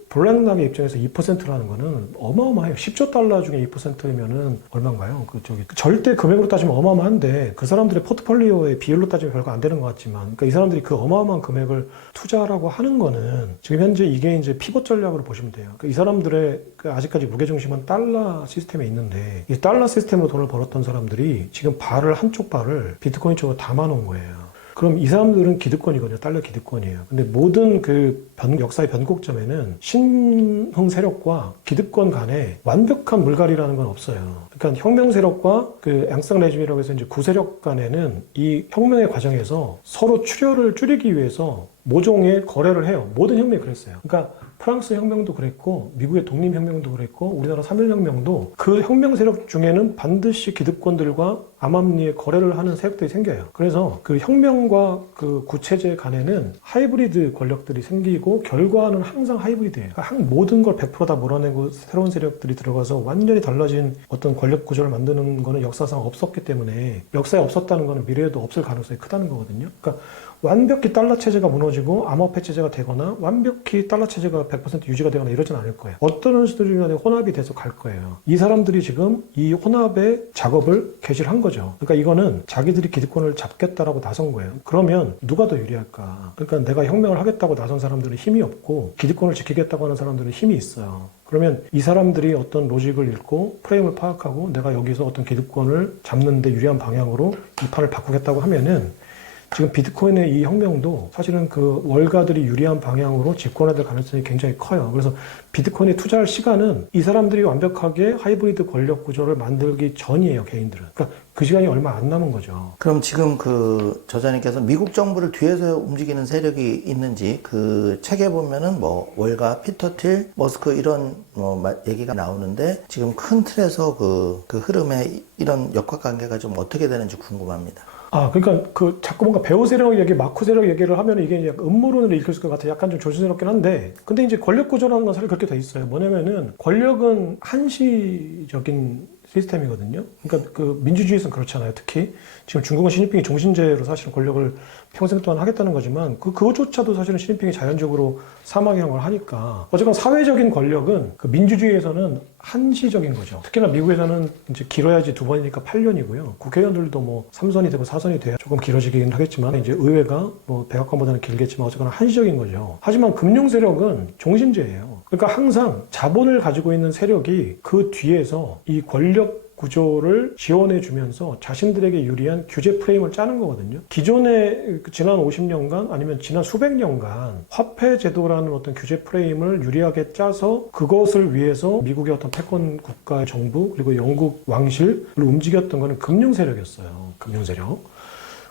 블랙록의 입장에서 2%라는 거는 어마어마해요. 10조 달러 중에 2%면은 얼마인가요? 절대 금액으로 따지면 어마어마한데 그 사람들의 포트폴리오의 비율로 따지면 별거 안 되는 것 같지만 그러니까 이 사람들이 그 어마어마한 금액을 투자하라고 하는 거는 지금 현재 이게 이제 피벗 전략으로 보시면 돼요. 이 사람들의 아직까지 무게중심은 달러 시스템에 있는데 이 달러 시스템으로 돈을 벌었던 사람들이 지금 한쪽 발을 비트코인 쪽으로 담아놓은 거예요. 그럼 이 사람들은 기득권이거든요. 달러 기득권이에요. 근데 모든 역사의 변곡점에는 신흥 세력과 기득권 간에 완벽한 물갈이라는 건 없어요. 그러니까 혁명 세력과 앙상 레짐이라고 해서 이제 구세력 간에는 이 혁명의 과정에서 서로 출혈을 줄이기 위해서 모종의 거래를 해요. 모든 혁명이 그랬어요. 그러니까 프랑스 혁명도 그랬고 미국의 독립혁명도 그랬고 우리나라 3.1혁명도 그 혁명 세력 중에는 반드시 기득권들과 암암리에 거래를 하는 세력들이 생겨요. 그래서 그 혁명과 그 구체제 간에는 하이브리드 권력들이 생기고 결과는 항상 하이브리드예요. 그러니까 모든 걸 100% 다 몰아내고 새로운 세력들이 들어가서 완전히 달라진 어떤 권력 구조를 만드는 거는 역사상 없었기 때문에 역사에 없었다는 거는 미래에도 없을 가능성이 크다는 거거든요. 그러니까 완벽히 달러 체제가 무너지고 암호화폐 체제가 되거나 완벽히 달러 체제가 100% 유지가 되거나 이러진 않을 거예요. 어떤 현실들이 간에 혼합이 돼서 갈 거예요. 이 사람들이 지금 이 혼합의 작업을 개시를 한 거죠. 그러니까 이거는 자기들이 기득권을 잡겠다라고 나선 거예요. 그러면 누가 더 유리할까? 그러니까 내가 혁명을 하겠다고 나선 사람들은 힘이 없고 기득권을 지키겠다고 하는 사람들은 힘이 있어요. 그러면 이 사람들이 어떤 로직을 읽고 프레임을 파악하고 내가 여기서 어떤 기득권을 잡는 데 유리한 방향으로 이 판을 바꾸겠다고 하면은 지금 비트코인의 이 혁명도 사실은 월가들이 유리한 방향으로 집권해야 될 가능성이 굉장히 커요. 그래서 비트코인에 투자할 시간은 이 사람들이 완벽하게 하이브리드 권력 구조를 만들기 전이에요, 개인들은. 그러니까 그 시간이 얼마 안 남은 거죠. 그럼 지금 저자님께서 미국 정부를 뒤에서 움직이는 세력이 있는지 책에 보면은 월가, 피터 틸, 머스크 이런 얘기가 나오는데 지금 큰 틀에서 그 흐름에 이런 역학관계가 좀 어떻게 되는지 궁금합니다. 그러니까 자꾸 뭔가 배후 세력 얘기, 마크 세력 얘기를 하면 이게 이제 음모론으로 읽힐 것 같아. 약간 좀 조심스럽긴 한데, 근데 이제 권력 구조라는 건 사실 그렇게 돼 있어요. 뭐냐면은 권력은 한시적인 시스템이거든요. 그러니까 민주주의에서는 그렇잖아요. 특히 지금 중국은 시진핑이 종신제로 사실은 권력을 평생 동안 하겠다는 거지만 그것조차도 사실은 시진핑이 자연적으로 사망이라는 걸 하니까 어쨌건 사회적인 권력은 민주주의에서는 한시적인 거죠. 특히나 미국에서는 이제 길어야지 2번이니까 8년이고요. 국회의원들도 3선이 되고 4선이 돼야 조금 길어지긴 하겠지만 이제 의회가 백악관보다는 길겠지만 어쨌거나 한시적인 거죠. 하지만 금융 세력은 종신제예요. 그러니까 항상 자본을 가지고 있는 세력이 그 뒤에서 이 권력 구조를 지원해 주면서 자신들에게 유리한 규제 프레임을 짜는 거거든요. 기존의 지난 50년간 아니면 지난 수백 년간 화폐 제도라는 어떤 규제 프레임을 유리하게 짜서 그것을 위해서 미국의 어떤 패권 국가 정부 그리고 영국 왕실을 움직였던 거는 금융 세력이었어요. 금융 세력.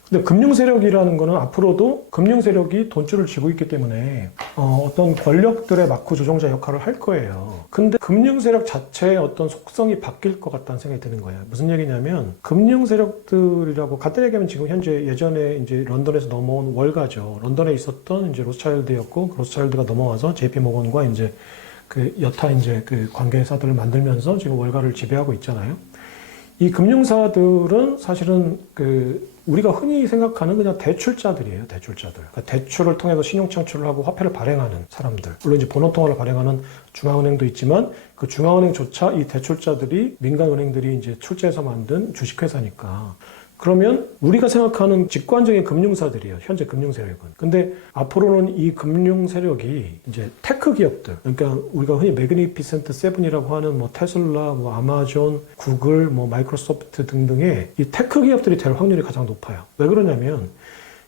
근데 금융 세력이라는 거는 앞으로도 금융 세력이 돈줄을 쥐고 있기 때문에 어떤 권력들의 마크 조종자 역할을 할 거예요. 근데 금융 세력 자체의 어떤 속성이 바뀔 것 같다는 생각이 드는 거예요. 무슨 얘기냐면 금융 세력들이라고 간단히 얘기하면 지금 현재 예전에 이제 런던에서 넘어온 월가죠. 런던에 있었던 이제 로스차일드였고 그 로스차일드가 넘어와서 JP 모건과 이제 그 여타 이제 그 관계사들을 만들면서 지금 월가를 지배하고 있잖아요. 이 금융사들은 사실은 우리가 흔히 생각하는 그냥 대출자들이에요, 대출자들. 그러니까 대출을 통해서 신용 창출을 하고 화폐를 발행하는 사람들. 물론 이제 번호통화를 발행하는 중앙은행도 있지만 그 중앙은행조차 이 대출자들이 민간은행들이 이제 출자해서 만든 주식회사니까. 그러면 우리가 생각하는 직관적인 금융사들이에요. 현재 금융 세력은. 근데 앞으로는 이 금융 세력이 이제 테크 기업들, 그러니까 우리가 흔히 매그니피센트 세븐이라고 하는 뭐 테슬라, 뭐 아마존, 구글, 뭐 마이크로소프트 등등의 이 테크 기업들이 될 확률이 가장 높아요. 왜 그러냐면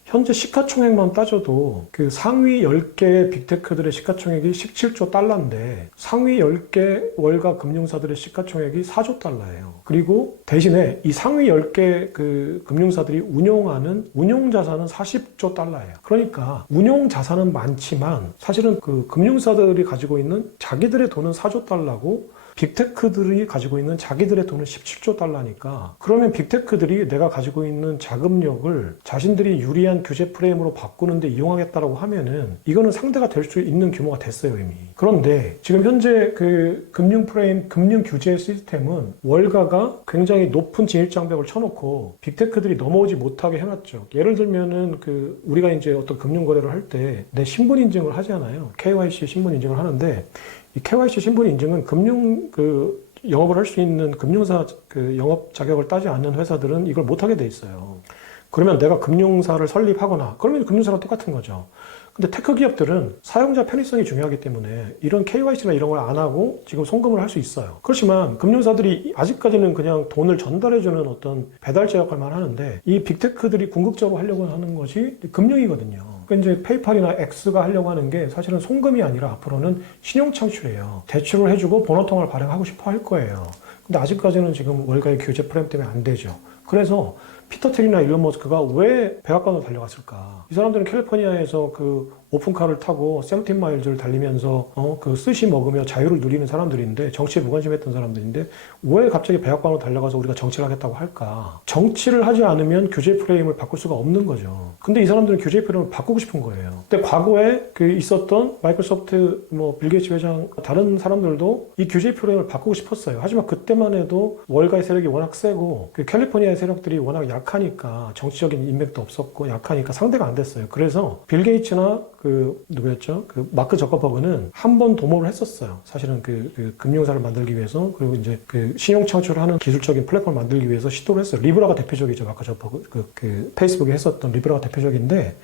현재 시가총액만 따져도 그 상위 10개의 빅테크들의 시가총액이 17조 달러인데 상위 10개 월가 금융사들의 시가총액이 4조 달러예요. 그리고 대신에 이 상위 10개 그 금융사들이 운용하는 운용자산은 40조 달러예요. 그러니까 운용자산은 많지만 사실은 그 금융사들이 가지고 있는 자기들의 돈은 4조 달러고 빅테크들이 가지고 있는 자기들의 돈은 17조 달러니까 그러면 빅테크들이 내가 가지고 있는 자금력을 자신들이 유리한 규제 프레임으로 바꾸는데 이용하겠다라고 하면은 이거는 상대가 될 수 있는 규모가 됐어요 이미. 그런데 지금 현재 그 금융 프레임, 금융 규제 시스템은 월가가 굉장히 높은 진입장벽을 쳐놓고 빅테크들이 넘어오지 못하게 해놨죠. 예를 들면은 우리가 이제 어떤 금융 거래를 할 때 내 신분 인증을 하잖아요. KYC 신분 인증을 하는데 이 KYC 신분 인증은 금융 영업을 할 수 있는 금융사 영업 자격을 따지 않는 회사들은 이걸 못하게 돼 있어요. 그러면 내가 금융사를 설립하거나 그러면 금융사랑 똑같은 거죠. 근데 테크 기업들은 사용자 편의성이 중요하기 때문에 이런 KYC나 이런 걸 안 하고 지금 송금을 할 수 있어요. 그렇지만 금융사들이 아직까지는 그냥 돈을 전달해주는 어떤 배달자 역할만 하는데 이 빅테크들이 궁극적으로 하려고 하는 것이 금융이거든요. 그러니까 이제 페이팔이나 X가 하려고 하는 게 사실은 송금이 아니라 앞으로는 신용 창출이에요. 대출을 해주고 번호통화를 발행하고 싶어 할 거예요. 근데 아직까지는 지금 월가의 규제 프레임 때문에 안 되죠. 그래서 피터 틸이나 일론 머스크가 왜 백악관으로 달려갔을까? 이 사람들은 캘리포니아에서 오픈카를 타고 17마일즈를 달리면서 스시 먹으며 자유를 누리는 사람들인데 정치에 무관심했던 사람들인데 왜 갑자기 백악관으로 달려가서 우리가 정치를 하겠다고 할까? 정치를 하지 않으면 규제 프레임을 바꿀 수가 없는 거죠. 근데 이 사람들은 규제 프레임을 바꾸고 싶은 거예요. 근데 과거에 있었던 마이크로소프트 빌 게이츠 회장 다른 사람들도 이 규제 프레임을 바꾸고 싶었어요. 하지만 그때만 해도 월가의 세력이 워낙 세고 캘리포니아의 세력들이 워낙 약하니까 정치적인 인맥도 없었고 약하니까 상대가 안 됐어요. 그래서 빌 게이츠나 누구였죠? 마크 저커버그는 한 번 도모를 했었어요. 사실은 금융사를 만들기 위해서 그리고 이제 신용 창출을 하는 기술적인 플랫폼을 만들기 위해서 시도를 했어요. 리브라가 대표적이죠. 마크 저커버그 페이스북에 했었던 리브라가 대표적인데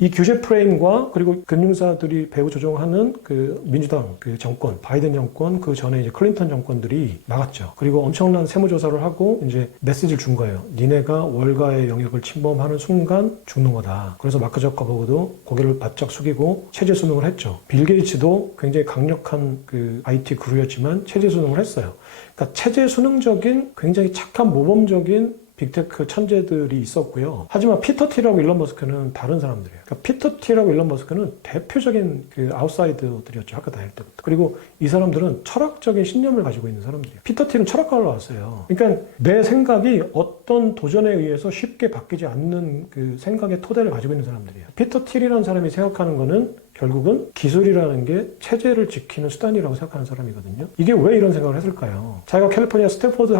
이 규제 프레임과 그리고 금융사들이 배후 조종하는 민주당 정권, 바이든 정권, 그 전에 이제 클린턴 정권들이 막았죠. 그리고 엄청난 세무조사를 하고 이제 메시지를 준 거예요. 니네가 월가의 영역을 침범하는 순간 죽는 거다. 그래서 마크 저커버그도 고개를 바짝 숙이고 체제 수능을 했죠. 빌 게이츠도 굉장히 강력한 IT 그루였지만 체제 수능을 했어요. 그러니까 체제 수능적인 굉장히 착한 모범적인 빅테크 천재들이 있었고요. 하지만 피터 틸하고 일론 머스크는 다른 사람들이에요. 그러니까 피터 틸하고 일론 머스크는 대표적인 아웃사이더들이었죠. 학교 다닐 때부터. 그리고 이 사람들은 철학적인 신념을 가지고 있는 사람들이에요. 피터 틸은 철학과를 나왔어요. 그러니까 내 생각이 어떤 도전에 의해서 쉽게 바뀌지 않는 생각의 토대를 가지고 있는 사람들이에요. 피터 틸이라는 사람이 생각하는 거는 결국은 기술이라는 게 체제를 지키는 수단이라고 생각하는 사람이거든요. 이게 왜 이런 생각을 했을까요? 자기가 캘리포니아 스탠포드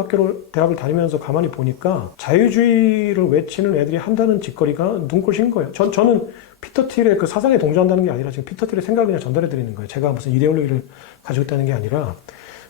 대학을 다니면서 가만히 보니까 자유주의를 외치는 애들이 한다는 짓거리가 눈꼴신 거예요. 저는 피터 틸의 사상에 동조한다는 게 아니라 지금 피터 틸의 생각을 그냥 전달해 드리는 거예요. 제가 무슨 이데올로기를 가지고 있다는 게 아니라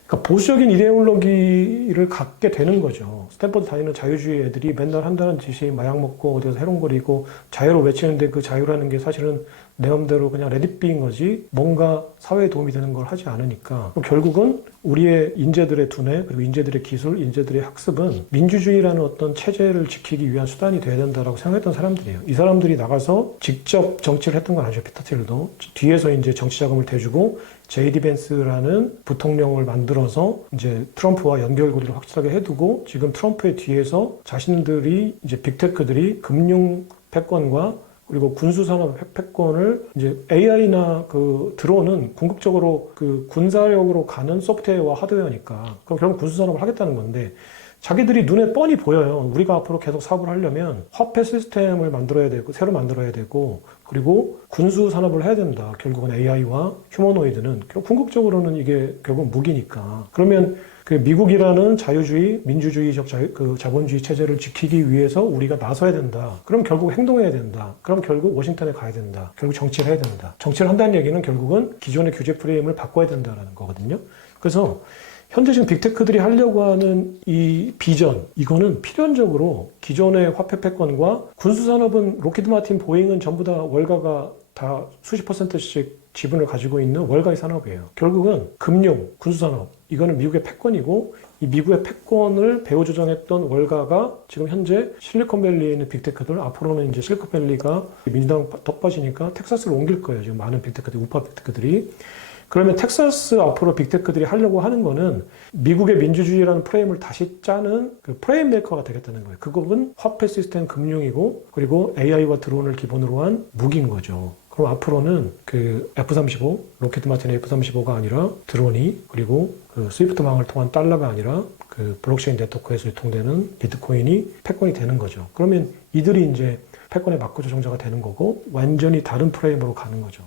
그러니까 보수적인 이데올로기를 갖게 되는 거죠. 스탠퍼드 다니는 자유주의 애들이 맨날 한다는 짓이 마약 먹고 어디서 해롱거리고 자유를 외치는데 그 자유라는 게 사실은 내 맘대로 그냥 레딧비인 거지 뭔가 사회에 도움이 되는 걸 하지 않으니까 결국은 우리의 인재들의 두뇌 그리고 인재들의 기술, 인재들의 학습은 민주주의라는 어떤 체제를 지키기 위한 수단이 돼야 된다라고 생각했던 사람들이에요. 이 사람들이 나가서 직접 정치를 했던 건 아니죠. 피터 틸도 뒤에서 이제 정치 자금을 대주고 제이디 벤스라는 부통령을 만들어서 이제 트럼프와 연결고리를 확실하게 해두고 지금 트럼프의 뒤에서 자신들이 이제 빅테크들이 금융 패권과 그리고 군수산업 패권을 이제 AI나 그 드론은 궁극적으로 그 군사력으로 가는 소프트웨어와 하드웨어니까 그럼 결국 군수산업을 하겠다는 건데 자기들이 눈에 뻔히 보여요. 우리가 앞으로 계속 사업을 하려면 화폐 시스템을 만들어야 되고 새로 만들어야 되고 그리고 군수 산업을 해야 된다. 결국은 AI와 휴머노이드는 궁극적으로는 이게 결국 무기니까. 그러면 그 미국이라는 자유주의, 민주주의적 자본주의 체제를 지키기 위해서 우리가 나서야 된다. 그럼 결국 행동해야 된다. 그럼 결국 워싱턴에 가야 된다. 결국 정치를 해야 된다. 정치를 한다는 얘기는 결국은 기존의 규제 프레임을 바꿔야 된다는 거거든요. 그래서 현재 지금 빅테크들이 하려고 하는 이 비전, 이거는 필연적으로 기존의 화폐 패권과 군수산업은 로키드 마틴, 보잉은 전부 다 월가가 다 수십 %씩 지분을 가지고 있는 월가의 산업이에요. 결국은 금융, 군수산업, 이거는 미국의 패권이고 이 미국의 패권을 배후 조정했던 월가가 지금 현재 실리콘밸리에 있는 빅테크들, 앞으로는 이제 실리콘밸리가 민주당 덕 빠지니까 텍사스로 옮길 거예요. 지금 많은 빅테크들이, 우파 빅테크들이. 그러면 텍사스 앞으로 빅테크들이 하려고 하는 거는 미국의 민주주의라는 프레임을 다시 짜는 그 프레임 메이커가 되겠다는 거예요. 그거는 화폐 시스템 금융이고 그리고 AI와 드론을 기본으로 한 무기인 거죠. 그럼 앞으로는 그 F-35, 로켓 마틴의 F-35가 아니라 드론이 그리고 그 스위프트망을 통한 달러가 아니라 그 블록체인 네트워크에서 유통되는 비트코인이 패권이 되는 거죠. 그러면 이들이 이제 패권의 막고 조정자가 되는 거고 완전히 다른 프레임으로 가는 거죠.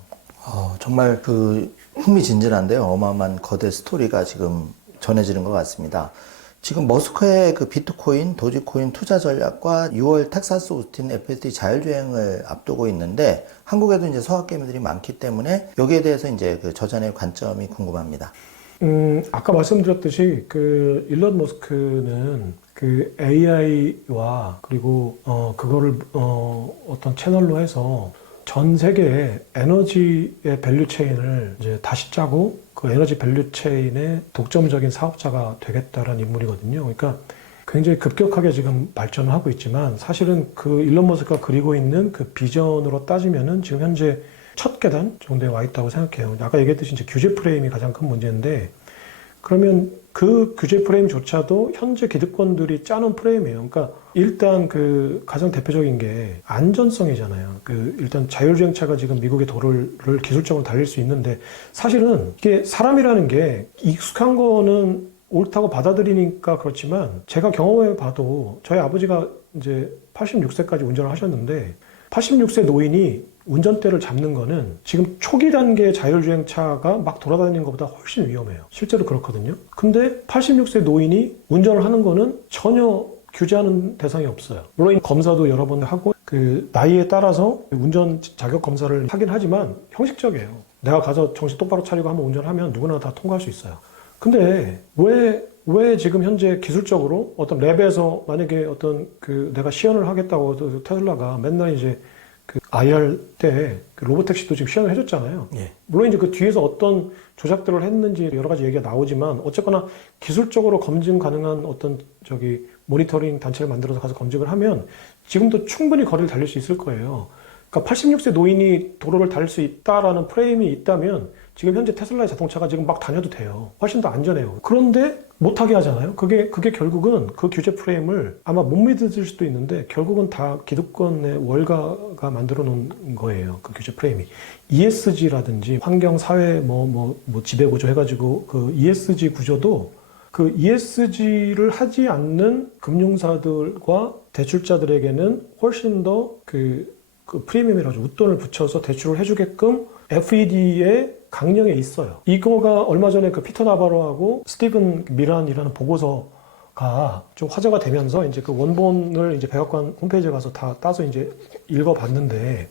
정말 그 흥미진진한데요. 어마어마한 거대 스토리가 지금 전해지는 것 같습니다. 지금 머스크의 그 비트코인, 도지코인 투자 전략과 6월 텍사스 오스틴 FSD 자율주행을 앞두고 있는데 한국에도 이제 서학개미들이 많기 때문에 여기에 대해서 이제 그 저자의 관점이 궁금합니다. 아까 말씀드렸듯이 그 일론 머스크는 그 AI와 그리고 그거를 어떤 채널로 해서 전 세계의 에너지의 밸류체인을 이제 다시 짜고 그 에너지 밸류체인의 독점적인 사업자가 되겠다라는 인물이거든요. 그러니까 굉장히 급격하게 지금 발전을 하고 있지만 사실은 그 일론 머스크가 그리고 있는 그 비전으로 따지면은 지금 현재 첫 계단 정도에 와 있다고 생각해요. 아까 얘기했듯이 이제 규제 프레임이 가장 큰 문제인데 그러면 그 규제 프레임조차도 현재 기득권들이 짜놓은 프레임이에요. 그러니까 일단 그 가장 대표적인 게 안전성이잖아요. 그 일단 자율주행차가 지금 미국의 도로를 기술적으로 달릴 수 있는데 사실은 이게 사람이라는 게 익숙한 거는 옳다고 받아들이니까 그렇지만 제가 경험해 봐도 저희 아버지가 이제 86세까지 운전을 하셨는데 86세 노인이 운전대를 잡는 거는 지금 초기 단계의 자율주행차가 막 돌아다니는 것보다 훨씬 위험해요. 실제로 그렇거든요. 근데 86세 노인이 운전을 하는 거는 전혀 규제하는 대상이 없어요. 물론 검사도 여러 번 하고 그 나이에 따라서 운전 자격 검사를 하긴 하지만 형식적이에요. 내가 가서 정신 똑바로 차리고 한번 운전을 하면 누구나 다 통과할 수 있어요. 근데 왜 지금 현재 기술적으로 어떤 랩에서 만약에 어떤 그 내가 시연을 하겠다고 테슬라가 맨날 이제 그 IR 때 그 로보택시도 지금 시연을 해줬잖아요. 예. 물론 이제 그 뒤에서 어떤 조작들을 했는지 여러 가지 얘기가 나오지만 어쨌거나 기술적으로 검증 가능한 어떤 모니터링 단체를 만들어서 가서 검증을 하면 지금도 충분히 거리를 달릴 수 있을 거예요. 그러니까 86세 노인이 도로를 달릴 수 있다라는 프레임이 있다면 지금 현재 테슬라의 자동차가 지금 막 다녀도 돼요. 훨씬 더 안전해요. 그런데 못하게 하잖아요. 그게 결국은 그 규제 프레임을 아마 못 믿으실 수도 있는데 결국은 다 기득권의 월가가 만들어 놓은 거예요. 그 규제 프레임이. ESG라든지 환경, 사회, 지배구조 해가지고 그 ESG 구조도 그 ESG를 하지 않는 금융사들과 대출자들에게는 훨씬 더 그 프리미엄이라고 웃돈을 붙여서 대출을 해주게끔 FED의 강령에 있어요. 이거가 얼마 전에 그 피터 나바로하고 스티븐 미란이라는 보고서가 좀 화제가 되면서 이제 그 원본을 이제 백악관 홈페이지에 가서 다 따서 이제 읽어봤는데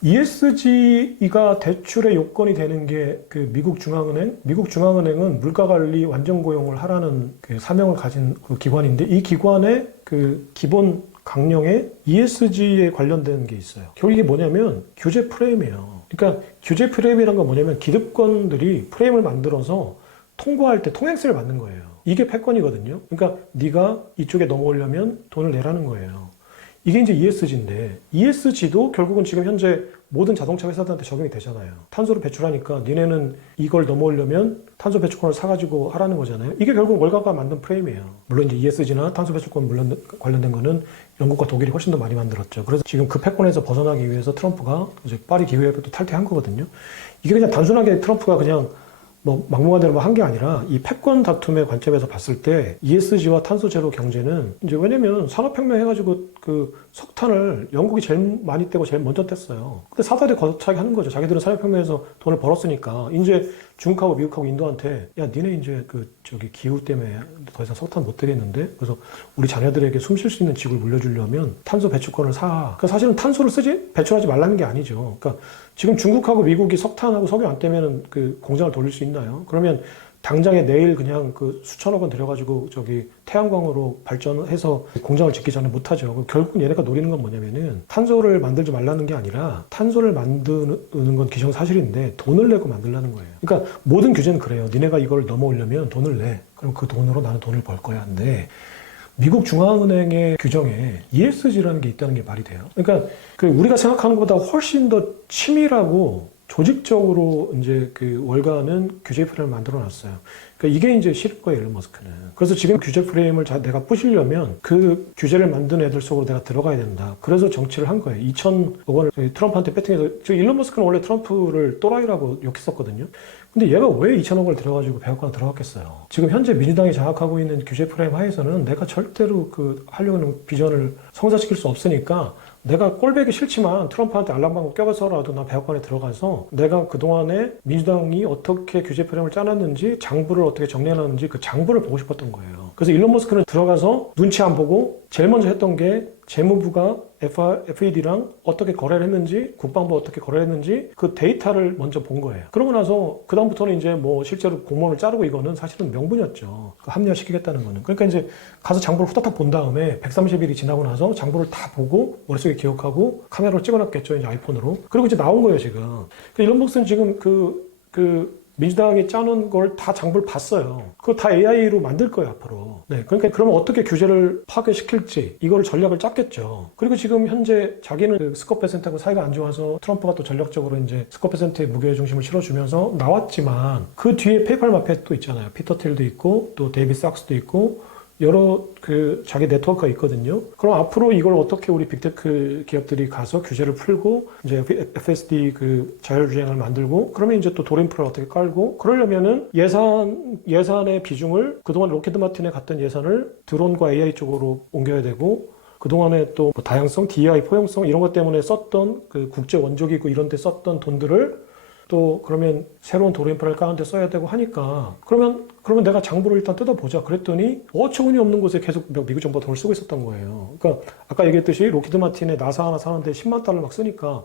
ESG가 대출의 요건이 되는 게 그 미국 중앙은행은 물가관리 완전 고용을 하라는 그 사명을 가진 그 기관인데 이 기관의 그 기본 강령의 ESG에 관련된 게 있어요. 결국 이게 뭐냐면 규제 프레임이에요. 그러니까 규제 프레임이란 건 뭐냐면 기득권들이 프레임을 만들어서 통과할 때 통행세를 받는 거예요. 이게 패권이거든요. 그러니까 네가 이쪽에 넘어오려면 돈을 내라는 거예요. 이게 이제 ESG인데 ESG도 결국은 지금 현재 모든 자동차 회사들한테 적용이 되잖아요. 탄소를 배출하니까 니네는 이걸 넘어오려면 탄소 배출권을 사가지고 하라는 거잖아요. 이게 결국 월가가 만든 프레임이에요. 물론 이제 ESG나 탄소 배출권 관련된 거는 영국과 독일이 훨씬 더 많이 만들었죠. 그래서 지금 그 패권에서 벗어나기 위해서 트럼프가 이제 파리 기후협약도 탈퇴한 거거든요. 이게 그냥 단순하게 트럼프가 그냥 뭐 막무가내로 한 게 아니라 이 패권 다툼의 관점에서 봤을 때 ESG와 탄소 제로 경제는 이제 왜냐면 산업혁명 해가지고 그 석탄을 영국이 제일 많이 떼고 제일 먼저 뗐어요. 근데 사다리 거차게 하는 거죠. 자기들은 산업혁명에서 돈을 벌었으니까 이제 중국하고 미국하고 인도한테 야 니네 이제 그 저기 기후 때문에 더 이상 석탄 못 떼겠는데 그래서 우리 자녀들에게 숨 쉴 수 있는 지구를 물려주려면 탄소 배출권을 사. 그러니까 사실은 탄소를 쓰지 배출하지 말라는 게 아니죠. 그러니까 지금 중국하고 미국이 석탄하고 석유 안 떼면은 그 공장을 돌릴 수 있나요? 그러면 당장에 내일 그냥 그 수천억 원 들여가지고 저기 태양광으로 발전해서 공장을 짓기 전에 못하죠. 결국은 얘네가 노리는 건 뭐냐면은 탄소를 만들지 말라는 게 아니라 탄소를 만드는 건 기정사실인데 돈을 내고 만들라는 거예요. 그러니까 모든 규제는 그래요. 니네가 이걸 넘어오려면 돈을 내. 그럼 그 돈으로 나는 돈을 벌 거야. 근데 미국 중앙은행의 규정에 ESG라는 게 있다는 게 말이 돼요. 그러니까 그 우리가 생각하는 것보다 훨씬 더 치밀하고 조직적으로 이제 그 월가는 규제 프레임을 만들어 놨어요. 그러니까 이게 이제 싫은 거예요, 일론 머스크는. 그래서 지금 규제 프레임을 내가 부시려면 그 규제를 만든 애들 속으로 내가 들어가야 된다. 그래서 정치를 한 거예요. 2천억 원을 트럼프한테 배팅해서, 일론 머스크는 원래 트럼프를 또라이라고 욕했었거든요. 근데 얘가 왜 2천억 원을 들여가지고 백악관에 들어갔겠어요? 지금 현재 민주당이 장악하고 있는 규제 프레임 하에서는 내가 절대로 그 하려고 하는 비전을 성사시킬 수 없으니까 내가 꼴배기 싫지만 트럼프한테 알랑방구 껴서라도 나 백악관에 들어가서 내가 그동안에 민주당이 어떻게 규제 프레임을 짜놨는지 장부를 어떻게 정리해놨는지 그 장부를 보고 싶었던 거예요. 그래서 일론 머스크는 들어가서 눈치 안 보고 제일 먼저 했던 게 재무부가 FED랑 어떻게 거래를 했는지 국방부 어떻게 거래를 했는지 그 데이터를 먼저 본 거예요. 그러고 나서 그 다음부터는 이제 뭐 실제로 공무원을 자르고 이거는 사실은 명분이었죠. 합리화시키겠다는 거는. 그러니까 이제 가서 장부를 후다닥 본 다음에 130일이 지나고 나서 장부를 다 보고 머릿속에 기억하고 카메라로 찍어놨겠죠. 이제 아이폰으로. 그리고 이제 나온 거예요 지금. 그러니까 일론 머스크는 지금 그 민주당이 짜놓은 걸 다 장부를 봤어요. 그거 다 AI로 만들 거예요, 앞으로. 네. 그러니까 그러면 어떻게 규제를 파괴시킬지, 이거를 전략을 짰겠죠. 그리고 지금 현재 자기는 그 스콧 베센트하고 사이가 안 좋아서 트럼프가 또 전략적으로 이제 스콧 베센트의 무게중심을 실어주면서 나왔지만 그 뒤에 페이팔 마페 또 있잖아요. 피터 틸도 있고, 또 데이비 sak스도 있고, 여러 그 자기 네트워크가 있거든요. 그럼 앞으로 이걸 어떻게 우리 빅테크 기업들이 가서 규제를 풀고 이제 FSD 그 자율주행을 만들고 그러면 이제 또 도림프를 어떻게 깔고 그러려면은 예산의 비중을 그동안 로키드 마틴에 갔던 예산을 드론과 AI 쪽으로 옮겨야 되고 그동안에 또 뭐 다양성, DEI 포용성 이런 것 때문에 썼던 그 국제 원조기구 이런 데 썼던 돈들을 또 그러면 새로운 도로인프라를 까는데 써야 되고 하니까 그러면 내가 장부를 일단 뜯어보자 그랬더니 어처구니 없는 곳에 계속 미국 정부가 돈을 쓰고 있었던 거예요. 그러니까 아까 얘기했듯이 로키드 마틴에 나사 하나 사는데 10만 달러 막 쓰니까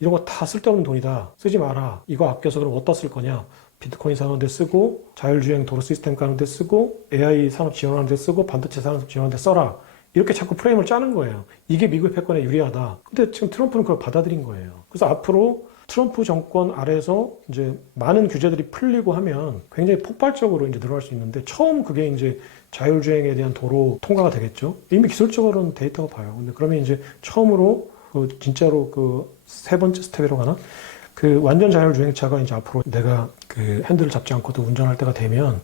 이런 거 다 쓸데없는 돈이다. 쓰지 마라. 이거 아껴서 그럼 어디다 쓸 거냐. 비트코인 사는 데 쓰고 자율주행 도로 시스템 까는 데 쓰고 AI 산업 지원하는 데 쓰고 반도체 산업 지원하는 데 써라. 이렇게 자꾸 프레임을 짜는 거예요. 이게 미국의 패권에 유리하다. 근데 지금 트럼프는 그걸 받아들인 거예요. 그래서 앞으로 트럼프 정권 아래에서 이제 많은 규제들이 풀리고 하면 굉장히 폭발적으로 이제 늘어날 수 있는데 처음 그게 이제 자율주행에 대한 도로 통과가 되겠죠. 이미 기술적으로는 데이터가 봐요. 근데 그러면 이제 처음으로 그 진짜로 그 세 번째 스텝이라고 하나? 그 완전 자율주행차가 이제 앞으로 내가 그 핸들을 잡지 않고도 운전할 때가 되면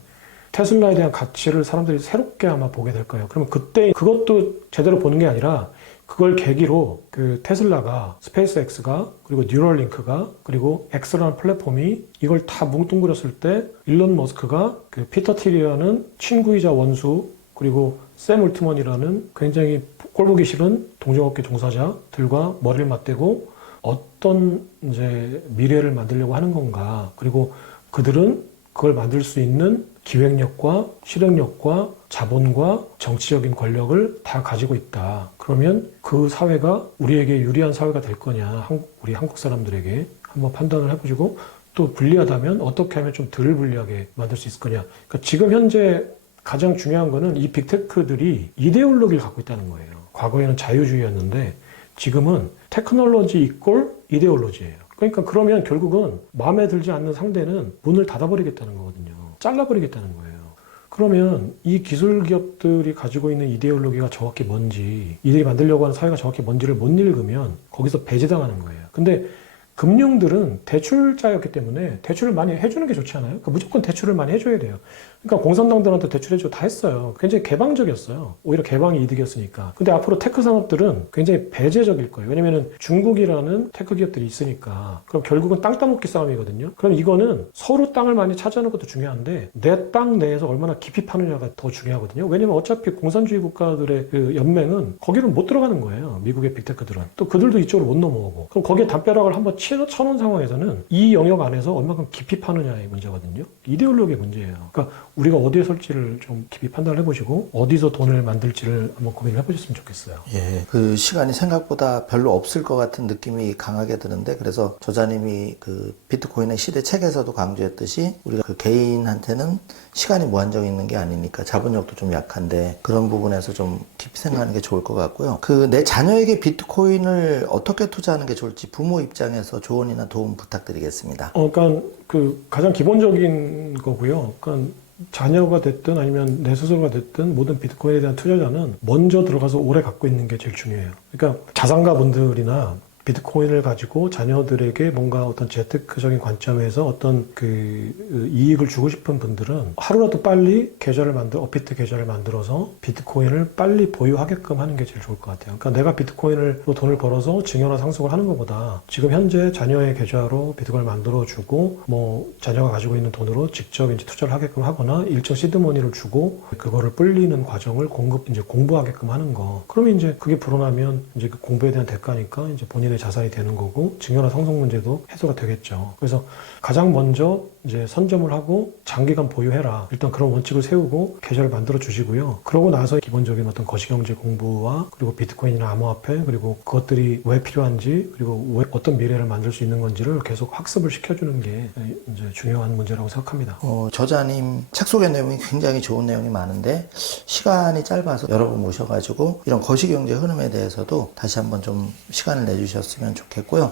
테슬라에 대한 가치를 사람들이 새롭게 아마 보게 될 거예요. 그러면 그때 그것도 제대로 보는 게 아니라 그걸 계기로 그 테슬라가 스페이스X가 그리고 뉴럴링크가 그리고 X라는 플랫폼이 이걸 다 뭉뚱그렸을 때 일론 머스크가 그 피터 틸이라는 친구이자 원수 그리고 샘 울트먼이라는 굉장히 꼴보기 싫은 동종업계 종사자들과 머리를 맞대고 어떤 이제 미래를 만들려고 하는 건가 그리고 그들은 그걸 만들 수 있는 기획력과 실행력과 자본과 정치적인 권력을 다 가지고 있다. 그러면 그 사회가 우리에게 유리한 사회가 될 거냐, 우리 한국 사람들에게 한번 판단을 해보시고 또 불리하다면 어떻게 하면 좀 덜 불리하게 만들 수 있을 거냐. 그러니까 지금 현재 가장 중요한 거는 이 빅테크들이 이데올로기를 갖고 있다는 거예요. 과거에는 자유주의였는데 지금은 테크놀로지 이꼴 이데올로지예요. 그러니까 그러면 결국은 마음에 들지 않는 상대는 문을 닫아버리겠다는 거거든요. 잘라버리겠다는 거예요. 그러면 이 기술 기업들이 가지고 있는 이데올로기가 정확히 뭔지, 이들이 만들려고 하는 사회가 정확히 뭔지를 못 읽으면 거기서 배제당하는 거예요. 근데 금융들은 대출자였기 때문에 대출을 많이 해주는 게 좋지 않아요? 그러니까 무조건 대출을 많이 해줘야 돼요. 그러니까 공산당들한테 대출해주고 다 했어요. 굉장히 개방적이었어요. 오히려 개방이 이득이었으니까. 근데 앞으로 테크 산업들은 굉장히 배제적일 거예요. 왜냐면은 중국이라는 테크 기업들이 있으니까. 그럼 결국은 땅 따먹기 싸움이거든요. 그럼 이거는 서로 땅을 많이 차지하는 것도 중요한데 내 땅 내에서 얼마나 깊이 파느냐가 더 중요하거든요. 왜냐면 어차피 공산주의 국가들의 그 연맹은 거기는 못 들어가는 거예요. 미국의 빅테크들은. 또 그들도 이쪽으로 못 넘어오고. 그럼 거기에 담벼락을 한번 쳐놓은 상황에서는 이 영역 안에서 얼마큼 깊이 파느냐의 문제거든요. 이데올로기의 문제예요. 그러니까 우리가 어디에 설지를 좀 깊이 판단을 해보시고 어디서 돈을 만들지를 한번 고민을 해보셨으면 좋겠어요. 예, 그 시간이 생각보다 별로 없을 것 같은 느낌이 강하게 드는데 그래서 저자님이 그 비트코인의 시대 책에서도 강조했듯이 우리가 그 개인한테는 시간이 무한정 있는 게 아니니까 자본력도 좀 약한데 그런 부분에서 좀 깊이 생각하는 게 좋을 것 같고요. 그 내 자녀에게 비트코인을 어떻게 투자하는 게 좋을지 부모 입장에서 조언이나 도움 부탁드리겠습니다. 그러니까 그 가장 기본적인 거고요. 그러니까 자녀가 됐든 아니면 내 스스로가 됐든 모든 비트코인에 대한 투자자는 먼저 들어가서 오래 갖고 있는 게 제일 중요해요. 그러니까 자산가 분들이나 비트코인을 가지고 자녀들에게 뭔가 어떤 재테크적인 관점에서 어떤 그 이익을 주고 싶은 분들은 하루라도 빨리 업비트 계좌를 만들어서 비트코인을 빨리 보유하게끔 하는 게 제일 좋을 것 같아요. 그러니까 내가 비트코인으로 돈을 벌어서 증여나 상속을 하는 것보다 지금 현재 자녀의 계좌로 비트코인을 만들어주고 뭐 자녀가 가지고 있는 돈으로 직접 이제 투자를 하게끔 하거나 일정 시드머니를 주고 그거를 불리는 과정을 공부하게끔 하는 거. 그러면 이제 그게 불어나면 이제 그 공부에 대한 대가니까 이제 본인의 자산이 되는 거고 증여나 상속 문제도 해소가 되겠죠. 그래서 가장 먼저 이제 선점을 하고 장기간 보유해라. 일단 그런 원칙을 세우고 계좌를 만들어 주시고요. 그러고 나서 기본적인 어떤 거시경제 공부와 그리고 비트코인이나 암호화폐 그리고 그것들이 왜 필요한지 그리고 왜 어떤 미래를 만들 수 있는 건지를 계속 학습을 시켜주는 게 이제 중요한 문제라고 생각합니다. 저자님 책 속의 내용이 굉장히 좋은 내용이 많은데 시간이 짧아서 여러 분 모셔가지고 이런 거시경제 흐름에 대해서도 다시 한번 좀 시간을 내주셨으면 좋겠고요.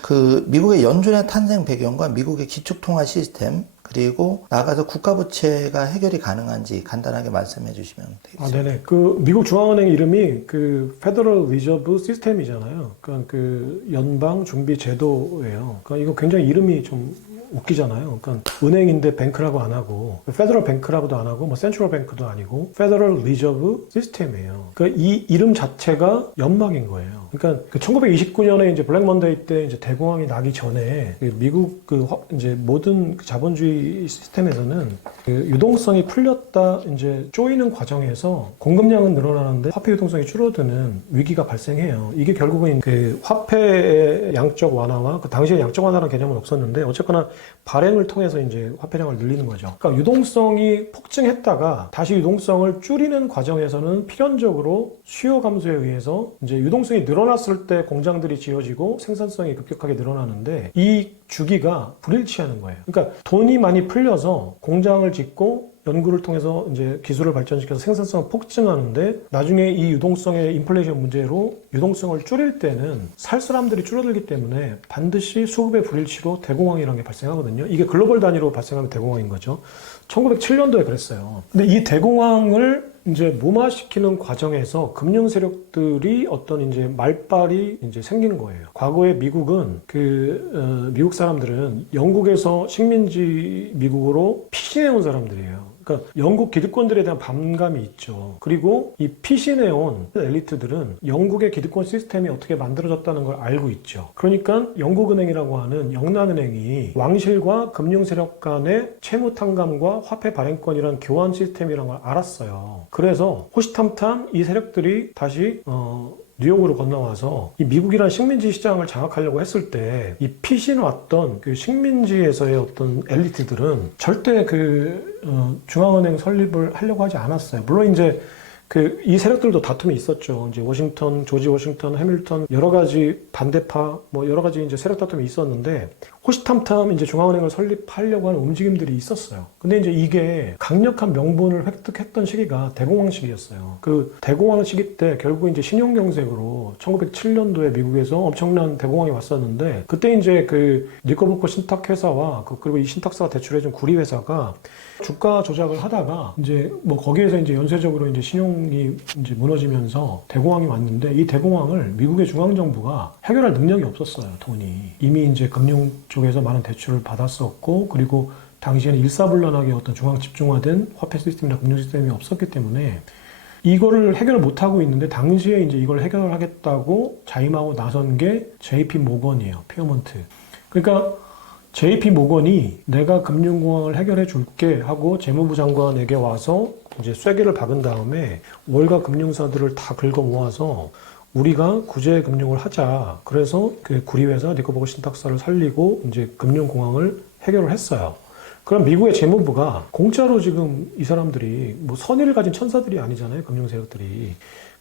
그 미국의 연준의 탄생 배경과 미국의 기축통화 시스템 그리고 나아가서 국가부채가 해결이 가능한지 간단하게 말씀해 주시면 되겠습니다. 네네. 그 미국 중앙은행 이름이 그 페더럴 리저브 시스템이잖아요. 그러니까 그 연방 준비 제도예요. 그러니까 이거 굉장히 이름이 좀 웃기잖아요. 그러니까 은행인데 뱅크라고 안 하고 페더럴 뱅크라고도 안 하고 뭐 센트럴 뱅크도 아니고 페더럴 리저브 시스템이에요. 그러니까 이 이름 자체가 연방인 거예요. 그러니까 그 1929년에 이제 블랙 먼데이 때 이제 대공황이 나기 전에 미국 이제 모든 자본주의 시스템에서는 그 유동성이 풀렸다 이제 쪼이는 과정에서 공급량은 늘어나는데 화폐 유동성이 줄어드는 위기가 발생해요. 이게 결국은 그 화폐의 양적 완화와 그 당시에 양적 완화라는 개념은 없었는데 어쨌거나 발행을 통해서 이제 화폐량을 늘리는 거죠. 그러니까 유동성이 폭증했다가 다시 유동성을 줄이는 과정에서는 필연적으로 수요 감소에 의해서 이제 유동성이 늘어났을 때 공장들이 지어지고 생산성이 급격하게 늘어나는데 이 주기가 불일치하는 거예요. 그러니까 돈이 많이 풀려서 공장을 짓고 연구를 통해서 이제 기술을 발전시켜서 생산성을 폭증하는데 나중에 이 유동성의 인플레이션 문제로 유동성을 줄일 때는 살 사람들이 줄어들기 때문에 반드시 수급의 불일치로 대공황이라는 게 발생하거든요. 이게 글로벌 단위로 발생하면 대공황인 거죠. 1907년도에 그랬어요. 근데 이 대공황을 이제 무마시키는 과정에서 금융 세력들이 어떤 이제 말빨이 이제 생기는 거예요. 과거에 미국은 미국 사람들은 영국에서 식민지 미국으로 피신해온 사람들이에요. 그러니까 영국 기득권들에 대한 반감이 있죠. 그리고 이 피신해온 엘리트들은 영국의 기득권 시스템이 어떻게 만들어졌다는 걸 알고 있죠. 그러니까 영국은행이라고 하는 영란은행이 왕실과 금융 세력 간의 채무 탕감과 화폐 발행권이라는 교환 시스템이라는 걸 알았어요. 그래서 호시탐탐 이 세력들이 다시 뉴욕으로 건너와서 이 미국이라는 식민지 시장을 장악하려고 했을 때 이 피신 왔던 그 식민지에서의 어떤 엘리트들은 절대 중앙은행 설립을 하려고 하지 않았어요. 물론 이제 이 세력들도 다툼이 있었죠. 이제 조지 워싱턴, 해밀턴, 여러 가지 반대파, 뭐 여러 가지 이제 세력 다툼이 있었는데 호시탐탐 이제 중앙은행을 설립하려고 하는 움직임들이 있었어요. 근데 이제 이게 강력한 명분을 획득했던 시기가 대공황 시기였어요. 그 대공황 시기 때 결국 이제 신용경색으로 1907년도에 미국에서 엄청난 대공황이 왔었는데, 그때 이제 그 니커보커 신탁회사와 그리고 이 신탁사가 대출해준 구리회사가 주가 조작을 하다가 이제 뭐 거기에서 이제 연쇄적으로 이제 신용이 이제 무너지면서 대공황이 왔는데, 이 대공황을 미국의 중앙정부가 해결할 능력이 없었어요. 돈이 이미 이제 금융 쪽에서 많은 대출을 받았었고, 그리고 당시에는 일사불란하게 어떤 중앙 집중화된 화폐 시스템이나 금융 시스템이 없었기 때문에 이거를 해결을 못하고 있는데, 당시에 이제 이걸 해결하겠다고 자임하고 나선 게 JP 모건이에요. 피어먼트. 그러니까 JP 모건이 내가 금융공황을 해결해 줄게 하고 재무부 장관에게 와서 이제 쐐기를 박은 다음에 월가 금융사들을 다 긁어 모아서 우리가 구제 금융을 하자. 그래서 그 구리회사 니커보커 신탁사를 살리고 이제 금융공황을 해결을 했어요. 그럼 미국의 재무부가 공짜로 지금 이 사람들이 뭐 선의를 가진 천사들이 아니잖아요. 금융세력들이.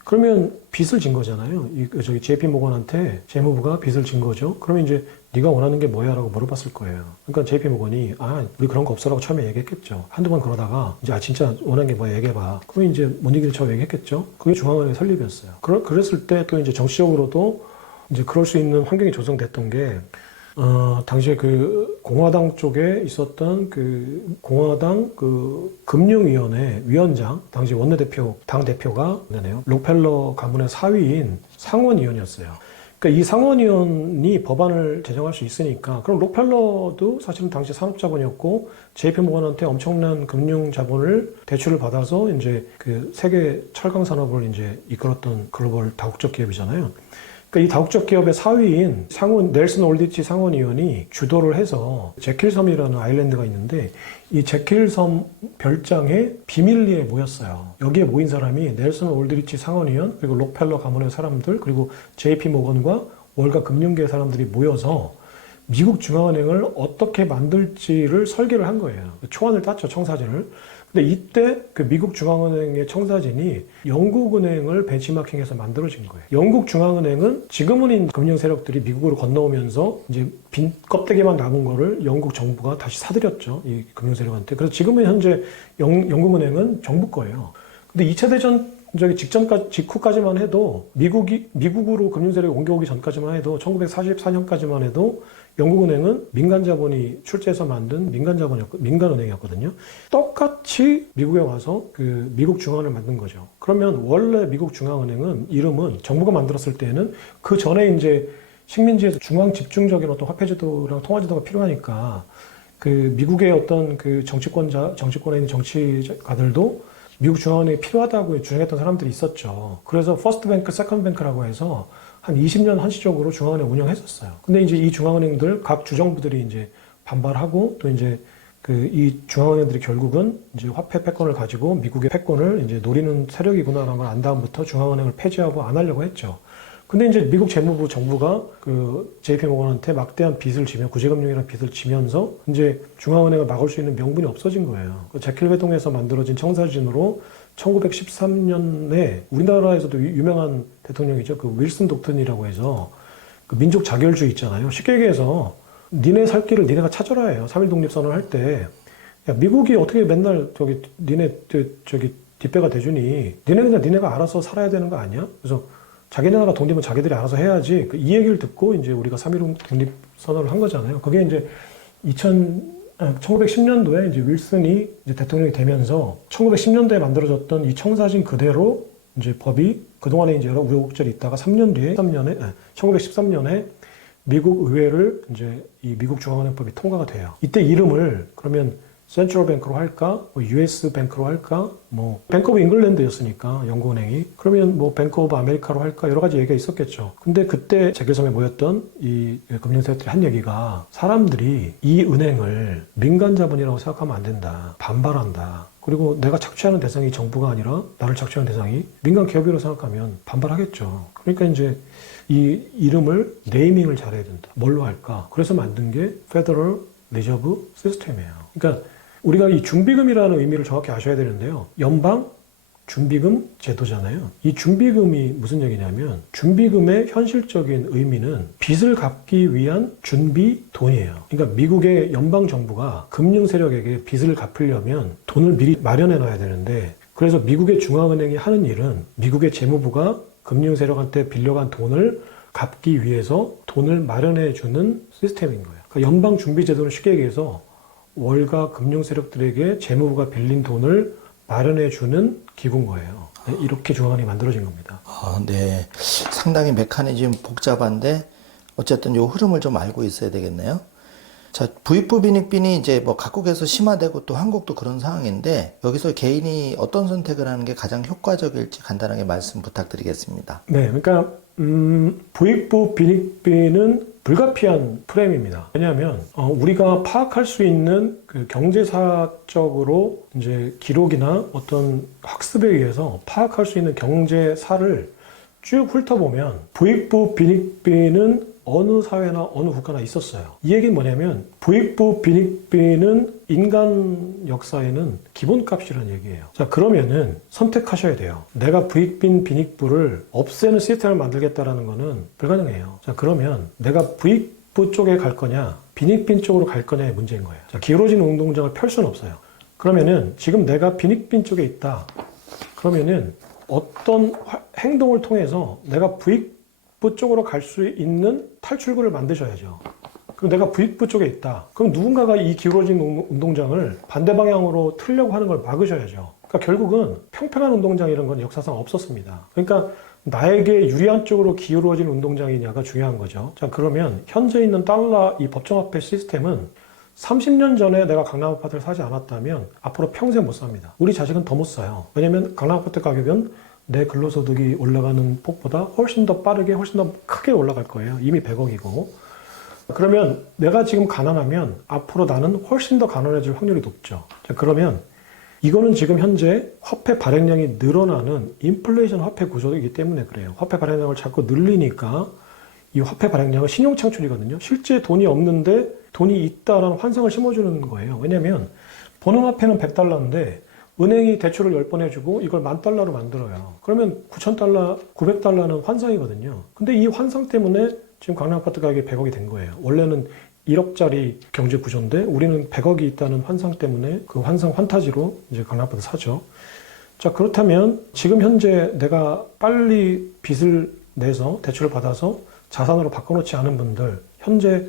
그러면 빚을 진 거잖아요. 저기 JP 모건한테 재무부가 빚을 진 거죠. 그러면 이제 네가 원하는 게 뭐야? 라고 물어봤을 거예요. 그러니까 JP 모건이 우리 그런 거 없어라고 처음에 얘기했겠죠. 한두 번 그러다가 이제 진짜 원하는 게 뭐야? 얘기해봐. 그러면 이제 못 이길 처음 얘기했겠죠. 그게 중앙은행 설립이었어요. 그랬을 때 또 이제 정치적으로도 이제 그럴 수 있는 환경이 조성됐던 게 당시에 그 공화당 쪽에 있었던 그 공화당 그 금융위원회 위원장, 당시 원내대표, 당대표가 록펠러 가문의 사위인 상원의원이었어요. 그러니까 이 상원의원이 법안을 제정할 수 있으니까, 그럼 록펠러도 사실은 당시 산업자본이었고, JP 모건한테 엄청난 금융 자본을 대출을 받아서 이제 그 세계 철강 산업을 이제 이끌었던 글로벌 다국적 기업이잖아요. 그러니까 이 다국적 기업의 사위인 넬슨 올디치 상원의원이 주도를 해서 제킬섬이라는 아일랜드가 있는데, 이 제킬섬 별장에 비밀리에 모였어요. 여기에 모인 사람이 넬슨 올드리치 상원의원, 그리고 록펠러 가문의 사람들, 그리고 JP 모건과 월가 금융계 사람들이 모여서 미국 중앙은행을 어떻게 만들지를 설계를 한 거예요. 초안을 땄죠, 청사진을. 근데 이때 그 미국 중앙은행의 청사진이 영국은행을 벤치마킹해서 만들어진 거예요. 영국 중앙은행은 지금은 금융 세력들이 미국으로 건너오면서 이제 빈 껍데기만 남은 거를 영국 정부가 다시 사들였죠. 이 금융 세력한테. 그래서 지금은 현재 영국은행은 정부 거예요. 근데 2차 대전 직후까지만 해도 미국으로 금융 세력이 옮겨오기 전까지만 해도 1944년까지만 해도 영국은행은 민간 자본이 출제해서 만든 민간은행이었거든요. 똑같이 미국에 와서 그 미국 중앙은행을 만든 거죠. 그러면 원래 미국 중앙은행은 이름은 정부가 만들었을 때는 그 전에 이제 식민지에서 중앙 집중적인 어떤 화폐제도랑 통화제도가 필요하니까 그 미국의 어떤 그 정치권에 있는 정치가들도 미국 중앙은행이 필요하다고 주장했던 사람들이 있었죠. 그래서 퍼스트 뱅크, 세컨드 뱅크라고 해서 한 20년 한시적으로 중앙은행 운영했었어요. 근데 이제 이 중앙은행들, 각 주정부들이 이제 반발하고, 또 이제 이 중앙은행들이 결국은 이제 화폐 패권을 가지고 미국의 패권을 이제 노리는 세력이구나라는 걸 안 다음부터 중앙은행을 폐지하고 안 하려고 했죠. 근데 이제 미국 재무부 정부가 그 JP 모건한테 막대한 빚을 지며, 구제금융이라는 빚을 지면서 이제 중앙은행을 막을 수 있는 명분이 없어진 거예요. 그 제킬 회동에서 만들어진 청사진으로 1913년에 우리나라에서도 유명한 대통령이죠. 그 윌슨 독트린이라고 해서 그 민족 자결주의 있잖아요. 쉽게 얘기해서 니네 살 길을 니네가 찾아라 해요. 3.1 독립선언을 할 때. 야, 미국이 어떻게 맨날 니네 뒷배가 대주니 니네는 그냥 니네가 알아서 살아야 되는 거 아니야? 그래서 자기네가 독립은 자기들이 알아서 해야지. 이 얘기를 듣고 이제 우리가 3.1 독립선언을 한 거잖아요. 그게 이제 1910년도에 이제 윌슨이 이제 대통령이 되면서 1910년도에 만들어졌던 이 청사진 그대로 이제 법이 그동안에 이제 여러 우여곡절이 있다가 3년 뒤에 1913년에 미국 의회를 이제 이 미국 중앙은행법이 통과가 돼요. 이때 이름을 그러면 센트럴 뱅크로 할까? 뭐 US 뱅크로 할까? 뭐 뱅크 오브 잉글랜드였으니까 영국은행이 그러면 뭐 뱅크 오브 아메리카로 할까? 여러 가지 얘기가 있었겠죠. 근데 그때 제결섬에 모였던 이 금융세력들이 한 얘기가 사람들이 이 은행을 민간 자본이라고 생각하면 안 된다. 반발한다. 그리고 내가 착취하는 대상이 정부가 아니라 나를 착취하는 대상이 민간 기업이라고 생각하면 반발하겠죠. 그러니까 이제 이 이름을 네이밍을 잘해야 된다. 뭘로 할까? 그래서 만든 게 페더럴 리저브 시스템이에요. 그러니까 우리가 이 준비금이라는 의미를 정확히 아셔야 되는데요. 연방 준비금 제도잖아요. 이 준비금이 무슨 얘기냐면 준비금의 현실적인 의미는 빚을 갚기 위한 준비 돈이에요. 그러니까 미국의 연방 정부가 금융 세력에게 빚을 갚으려면 돈을 미리 마련해 놔야 되는데, 그래서 미국의 중앙은행이 하는 일은 미국의 재무부가 금융 세력한테 빌려간 돈을 갚기 위해서 돈을 마련해 주는 시스템인 거예요. 그러니까 연방 준비 제도는 쉽게 얘기해서 월가 금융 세력들에게 재무부가 빌린 돈을 마련해 주는 기구인 거예요. 이렇게 중앙은행이 만들어진 겁니다. 네. 상당히 메커니즘 복잡한데 어쨌든 이 흐름을 좀 알고 있어야 되겠네요. 자, 부익부 빈익빈이 이제 뭐 각국에서 심화되고 또 한국도 그런 상황인데 여기서 개인이 어떤 선택을 하는 게 가장 효과적일지 간단하게 말씀 부탁드리겠습니다. 네, 그러니까 부익부 빈익빈은 불가피한 프레임입니다. 왜냐하면 우리가 파악할 수 있는 그 경제사적으로 이제 기록이나 어떤 학습에 의해서 파악할 수 있는 경제사를 쭉 훑어보면 부익부 빈익빈은 어느 사회나 어느 국가나 있었어요. 이 얘기는 뭐냐면 부익부 빈익빈은 인간 역사에는 기본값이라는 얘기예요. 자, 그러면은 선택하셔야 돼요. 내가 부익빈 빈익부를 없애는 시스템을 만들겠다라는 거는 불가능해요. 자, 그러면 내가 부익부 쪽에 갈 거냐 빈익빈 쪽으로 갈 거냐의 문제인 거예요. 자, 기울어진 운동장을 펼 수는 없어요. 그러면은 지금 내가 빈익빈 쪽에 있다. 그러면은 어떤 행동을 통해서 내가 부익부 쪽으로 갈 수 있는 탈출구를 만드셔야죠. 그럼 내가 부익부 쪽에 있다. 그럼 누군가가 이 기울어진 운동장을 반대 방향으로 틀려고 하는 걸 막으셔야죠. 그러니까 결국은 평평한 운동장 이런 건 역사상 없었습니다. 그러니까 나에게 유리한 쪽으로 기울어진 운동장이냐가 중요한 거죠. 자, 그러면 현재 있는 달러 이 법정화폐 시스템은 30년 전에 내가 강남 아파트를 사지 않았다면 앞으로 평생 못 삽니다. 우리 자식은 더 못 사요. 왜냐면 강남 아파트 가격은 내 근로소득이 올라가는 폭보다 훨씬 더 빠르게 훨씬 더 크게 올라갈 거예요. 이미 100억이고. 그러면 내가 지금 가난하면 앞으로 나는 훨씬 더 가난해질 확률이 높죠. 자, 그러면 이거는 지금 현재 화폐 발행량이 늘어나는 인플레이션 화폐 구조이기 때문에 그래요. 화폐 발행량을 자꾸 늘리니까 이 화폐 발행량은 신용 창출이거든요. 실제 돈이 없는데 돈이 있다라는 환상을 심어주는 거예요. 왜냐면 보는 화폐는 100달러인데 은행이 대출을 10번 해주고 이걸 10,000달러로 만들어요. 그러면 9,000달러, 900달러는 환상이거든요. 근데 이 환상 때문에 지금 강남 아파트 가격이 100억이 된 거예요. 원래는 1억짜리 경제 구조인데 우리는 100억이 있다는 환상 때문에 그 환상 환타지로 이제 강남 아파트 사죠. 자, 그렇다면 지금 현재 내가 빨리 빚을 내서 대출을 받아서 자산으로 바꿔놓지 않은 분들, 현재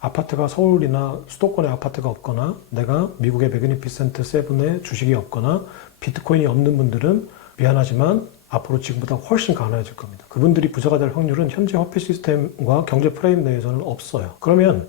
아파트가 서울이나 수도권에 아파트가 없거나 내가 미국의 매그니피센트 세븐에 주식이 없거나 비트코인이 없는 분들은 미안하지만 앞으로 지금보다 훨씬 가난해질 겁니다. 그분들이 부자가 될 확률은 현재 화폐 시스템과 경제 프레임 내에서는 없어요. 그러면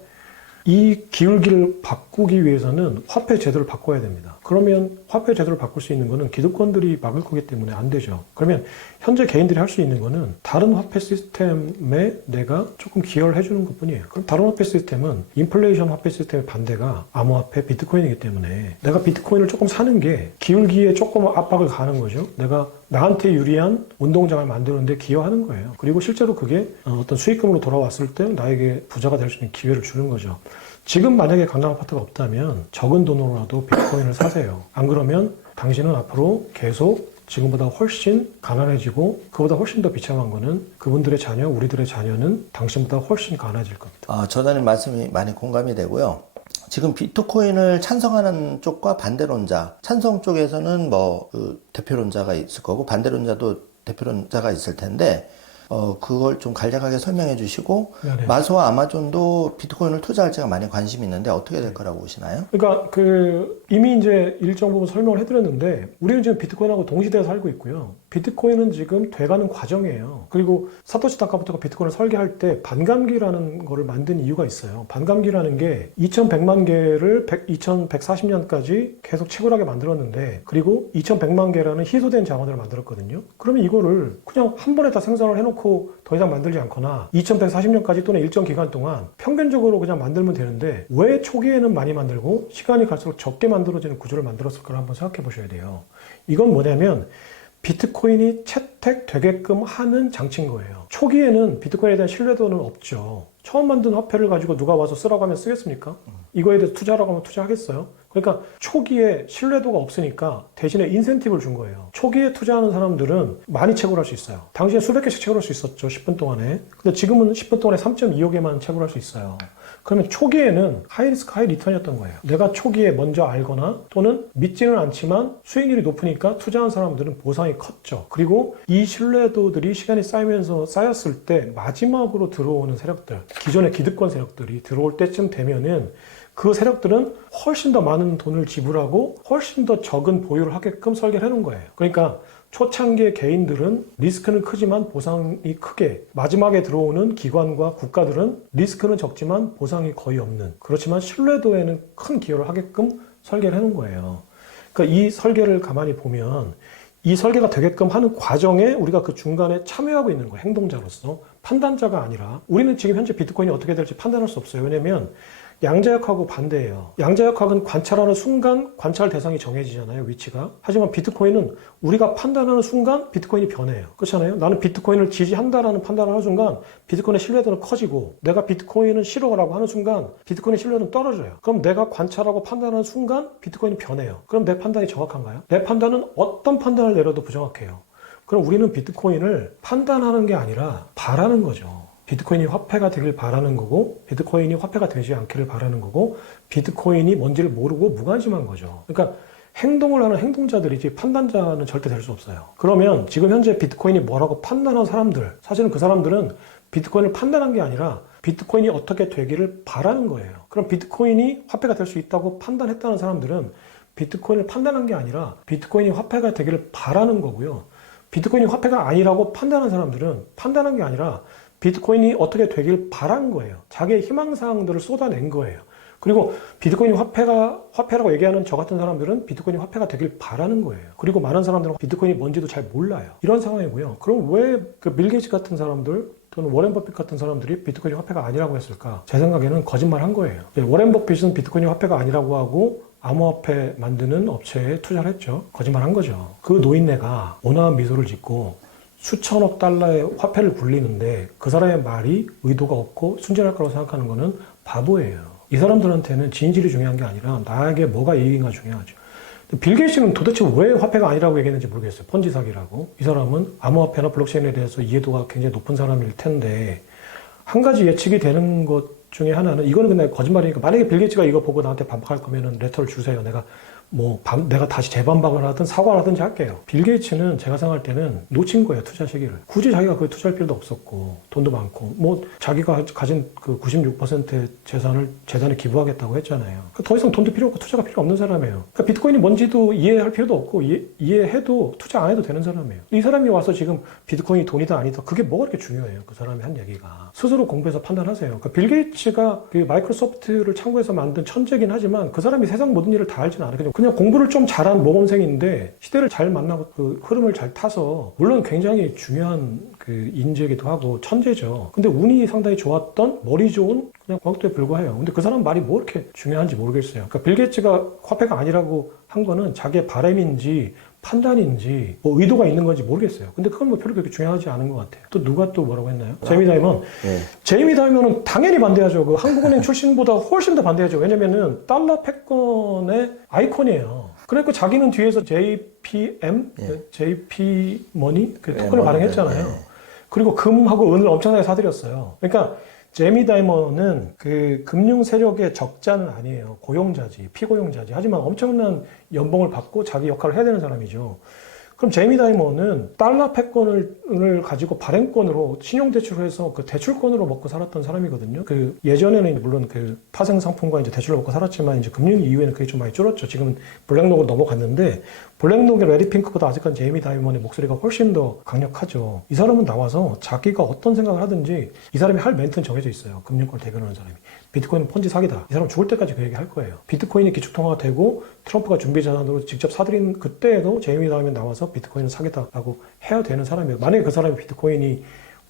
이 기울기를 바꾸기 위해서는 화폐 제도를 바꿔야 됩니다. 그러면 화폐 제도를 바꿀 수 있는 거는 기득권들이 막을 거기 때문에 안 되죠. 그러면 현재 개인들이 할 수 있는 거는 다른 화폐 시스템에 내가 조금 기여를 해주는 것 뿐이에요. 그럼 다른 화폐 시스템은 인플레이션 화폐 시스템의 반대가 암호화폐 비트코인이기 때문에 내가 비트코인을 조금 사는 게 기울기에 조금 압박을 가하는 거죠. 내가 나한테 유리한 운동장을 만드는데 기여하는 거예요. 그리고 실제로 그게 어떤 수익금으로 돌아왔을 때 나에게 부자가 될 수 있는 기회를 주는 거죠. 지금 만약에 강남 아파트가 없다면 적은 돈으로라도 비트코인을 사세요. 안 그러면 당신은 앞으로 계속 지금보다 훨씬 가난해지고 그보다 훨씬 더 비참한 거는 그분들의 자녀, 우리들의 자녀는 당신보다 훨씬 가난해질 겁니다. 저자님 말씀이 많이 공감이 되고요. 지금 비트코인을 찬성하는 쪽과 반대론자, 찬성 쪽에서는 그 대표론자가 있을 거고 반대론자도 대표론자가 있을 텐데 그걸 좀 간략하게 설명해 주시고 네네. 마소와 아마존도 비트코인을 투자할지가 많이 관심이 있는데 어떻게 될 거라고 보시나요? 그러니까 이미 이제 일정 부분 설명을 해드렸는데 우리는 지금 비트코인하고 동시대에 살고 있고요. 비트코인은 지금 돼가는 과정이에요. 그리고 사토시 나카모토가 비트코인을 설계할 때 반감기라는 거를 만든 이유가 있어요. 반감기라는 게 2100만 개를 2140년까지 계속 채굴하게 만들었는데 그리고 2100만 개라는 희소된 자원을 만들었거든요. 그러면 이거를 그냥 한 번에 다 생산을 해놓고 더 이상 만들지 않거나 2140년까지 또는 일정 기간 동안 평균적으로 그냥 만들면 되는데 왜 초기에는 많이 만들고 시간이 갈수록 적게 만들어지는 구조를 만들었을까를 한번 생각해 보셔야 돼요. 이건 뭐냐면 비트코인이 채택되게끔 하는 장치인 거예요. 초기에는 비트코인에 대한 신뢰도는 없죠. 처음 만든 화폐를 가지고 누가 와서 쓰라고 하면 쓰겠습니까? 이거에 대해서 투자라고 하면 투자하겠어요? 그러니까 초기에 신뢰도가 없으니까 대신에 인센티브를 준 거예요. 초기에 투자하는 사람들은 많이 채굴할 수 있어요. 당시에 수백 개씩 채굴할 수 있었죠. 10분 동안에. 근데 지금은 10분 동안에 3.25개만 채굴할 수 있어요. 그러면 초기에는 하이리스크 하이리턴이었던 거예요. 내가 초기에 먼저 알거나 또는 믿지는 않지만 수익률이 높으니까 투자한 사람들은 보상이 컸죠. 그리고 이 신뢰도들이 시간이 쌓이면서 쌓였을 때 마지막으로 들어오는 세력들, 기존의 기득권 세력들이 들어올 때쯤 되면은 그 세력들은 훨씬 더 많은 돈을 지불하고 훨씬 더 적은 보유를 하게끔 설계를 해놓은 거예요. 그러니까 초창기의 개인들은 리스크는 크지만 보상이 크게, 마지막에 들어오는 기관과 국가들은 리스크는 적지만 보상이 거의 없는, 그렇지만 신뢰도에는 큰 기여를 하게끔 설계를 해놓은 거예요. 그러니까 이 설계를 가만히 보면 이 설계가 되게끔 하는 과정에 우리가 그 중간에 참여하고 있는 거예요. 행동자로서. 판단자가 아니라. 우리는 지금 현재 비트코인이 어떻게 될지 판단할 수 없어요. 왜냐면 양자역학하고 반대예요. 양자역학은 관찰하는 순간 관찰 대상이 정해지잖아요, 위치가. 하지만 비트코인은 우리가 판단하는 순간 비트코인이 변해요. 그렇잖아요. 나는 비트코인을 지지한다라는 판단을 하는 순간 비트코인의 신뢰도는 커지고, 내가 비트코인은 싫어라고 하는 순간 비트코인의 신뢰도는 떨어져요. 그럼 내가 관찰하고 판단하는 순간 비트코인이 변해요. 그럼 내 판단이 정확한가요? 내 판단은 어떤 판단을 내려도 부정확해요. 그럼 우리는 비트코인을 판단하는 게 아니라 바라는 거죠. 비트코인이 화폐가 되길 바라는 거고, 비트코인이 화폐가 되지 않기를 바라는 거고, 비트코인이 뭔지를 모르고 무관심한 거죠. 그러니까 행동을 하는 행동자들이지 판단자는 절대 될 수 없어요. 그러면 지금 현재 비트코인이 뭐라고 판단한 사람들, 사실은 그 사람들은 비트코인을 판단한 게 아니라 비트코인이 어떻게 되기를 바라는 거예요. 그럼 비트코인이 화폐가 될 수 있다고 판단했다는 사람들은 비트코인을 판단한 게 아니라 비트코인이 화폐가 되기를 바라는 거고요. 비트코인이 화폐가 아니라고 판단한 사람들은 판단한 게 아니라 비트코인이 어떻게 되길 바란 거예요. 자기의 희망사항들을 쏟아낸 거예요. 그리고 비트코인이 화폐라고 얘기하는 저 같은 사람들은 비트코인이 화폐가 되길 바라는 거예요. 그리고 많은 사람들은 비트코인이 뭔지도 잘 몰라요. 이런 상황이고요. 그럼 왜 그 빌 게이츠 같은 사람들 또는 워렌 버핏 같은 사람들이 비트코인이 화폐가 아니라고 했을까? 제 생각에는 거짓말 한 거예요. 워렌 버핏은 비트코인이 화폐가 아니라고 하고 암호화폐 만드는 업체에 투자를 했죠. 거짓말 한 거죠. 그 노인네가 온화한 미소를 짓고 수천억 달러의 화폐를 굴리는데 그 사람의 말이 의도가 없고 순진할 거라고 생각하는 거는 바보예요. 이 사람들한테는 진실이 중요한 게 아니라 나에게 뭐가 이익인가 중요하죠. 빌 게이츠는 도대체 왜 화폐가 아니라고 얘기했는지 모르겠어요. 펀지 사기라고. 이 사람은 암호화폐나 블록체인에 대해서 이해도가 굉장히 높은 사람일 텐데, 한 가지 예측이 되는 것 중에 하나는, 이거는 근데 거짓말이니까, 만약에 빌 게이츠가 이거 보고 나한테 반박할 거면은 레터를 주세요. 내가 다시 재반박을 하든 사과를 하든지 할게요. 빌 게이츠는 제가 생각할 때는 놓친 거예요, 투자 시기를. 굳이 자기가 그에 투자할 필요도 없었고, 돈도 많고, 자기가 가진 그 96%의 재산에 기부하겠다고 했잖아요. 더 이상 돈도 필요 없고 투자가 필요 없는 사람이에요. 그러니까 비트코인이 뭔지도 이해할 필요도 없고, 이해해도 투자 안 해도 되는 사람이에요. 이 사람이 와서 지금 비트코인이 돈이다 아니다, 그게 뭐가 그렇게 중요해요, 그 사람이 한 얘기가. 스스로 공부해서 판단하세요. 그러니까 빌 게이츠가 그 마이크로소프트를 참고해서 만든 천재긴 하지만 그 사람이 세상 모든 일을 다 알지는 않아요. 그냥 공부를 좀 잘한 모범생인데 시대를 잘 만나고 그 흐름을 잘 타서, 물론 굉장히 중요한 그 인재이기도 하고 천재죠. 근데 운이 상당히 좋았던 머리 좋은 그냥 광학도에 불과해요. 근데 그 사람 말이 뭐 이렇게 중요한지 모르겠어요. 그러니까 빌 게이츠가 화폐가 아니라고 한 거는 자기의 바람인지 판단인지 의도가 있는 건지 모르겠어요. 근데 그건 별로 그렇게 중요하지 않은 것 같아요. 또 누가 또 뭐라고 했나요? 제이미 다이먼. 네. 제이미 다이먼은 당연히 반대하죠. 그 한국은행 출신보다 훨씬 더 반대하죠. 왜냐면은 달러 패권의 아이콘이에요. 그러니까 자기는 뒤에서 JPM, JP 머니 그 토큰을 발행했잖아요. 그리고 금하고 은을 엄청나게 사들였어요. 그러니까 제이미 다이먼은 그 금융 세력의 적자는 아니에요. 고용자지, 피고용자지. 하지만 엄청난 연봉을 받고 자기 역할을 해야 되는 사람이죠. 그럼 제이미 다이먼은 달러 패권을 가지고 발행권으로 신용대출을 해서 그 대출권으로 먹고 살았던 사람이거든요. 그 예전에는 물론 그 파생 상품과 이제 대출을 먹고 살았지만 이제 금융위 이후에는 그게 좀 많이 줄었죠. 지금 블랙록으로 넘어갔는데, 블랙록의 레리 핑크보다 아직까지 제이미 다이먼의 목소리가 훨씬 더 강력하죠. 이 사람은 나와서 자기가 어떤 생각을 하든지, 이 사람이 할 멘트는 정해져 있어요. 금융권을 대변하는 사람이. 비트코인은 펀지 사기다. 이 사람 죽을 때까지 그 얘기 할 거예요. 비트코인이 기축통화가 되고 트럼프가 준비 자산으로 직접 사들인 그때에도 제이미 다이먼 나와서 비트코인은 사기다라고 해야 되는 사람이에요. 만약에 그 사람이 비트코인이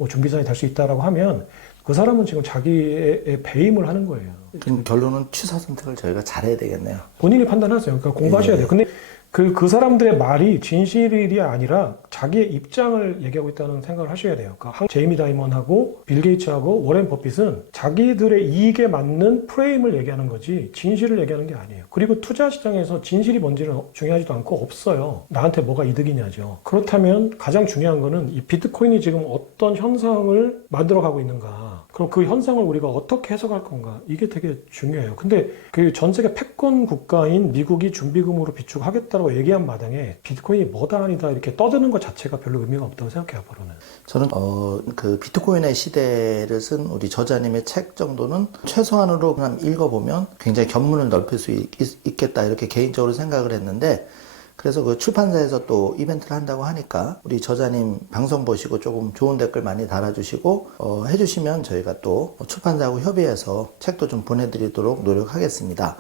준비 자산이 될 수 있다라고 하면 그 사람은 지금 자기의 배임을 하는 거예요. 그럼 결론은 취사 선택을 저희가 잘해야 되겠네요. 본인이 판단하세요. 그러니까 공부하셔야 돼요. 근데 그 사람들의 말이 진실이 아니라 자기의 입장을 얘기하고 있다는 생각을 하셔야 돼요. 그러니까 제이미 다이먼하고 빌 게이츠하고 워렌 버핏은 자기들의 이익에 맞는 프레임을 얘기하는 거지 진실을 얘기하는 게 아니에요. 그리고 투자 시장에서 진실이 뭔지는 중요하지도 않고 없어요. 나한테 뭐가 이득이냐죠. 그렇다면 가장 중요한 거는 이 비트코인이 지금 어떤 현상을 만들어가고 있는가. 그럼 그 현상을 우리가 어떻게 해석할 건가? 이게 되게 중요해요. 근데 그 전 세계 패권 국가인 미국이 준비금으로 비축하겠다고 얘기한 마당에 비트코인이 뭐다 아니다 이렇게 떠드는 것 자체가 별로 의미가 없다고 생각해요, 앞으로는. 저는 그 비트코인의 시대를 쓴 우리 저자님의 책 정도는 최소한으로 그냥 읽어보면 굉장히 견문을 넓힐 수 있겠다 이렇게 개인적으로 생각을 했는데, 그래서 그 출판사에서 또 이벤트를 한다고 하니까 우리 저자님 방송 보시고 조금 좋은 댓글 많이 달아주시고 해주시면 저희가 또 출판사하고 협의해서 책도 좀 보내드리도록 노력하겠습니다.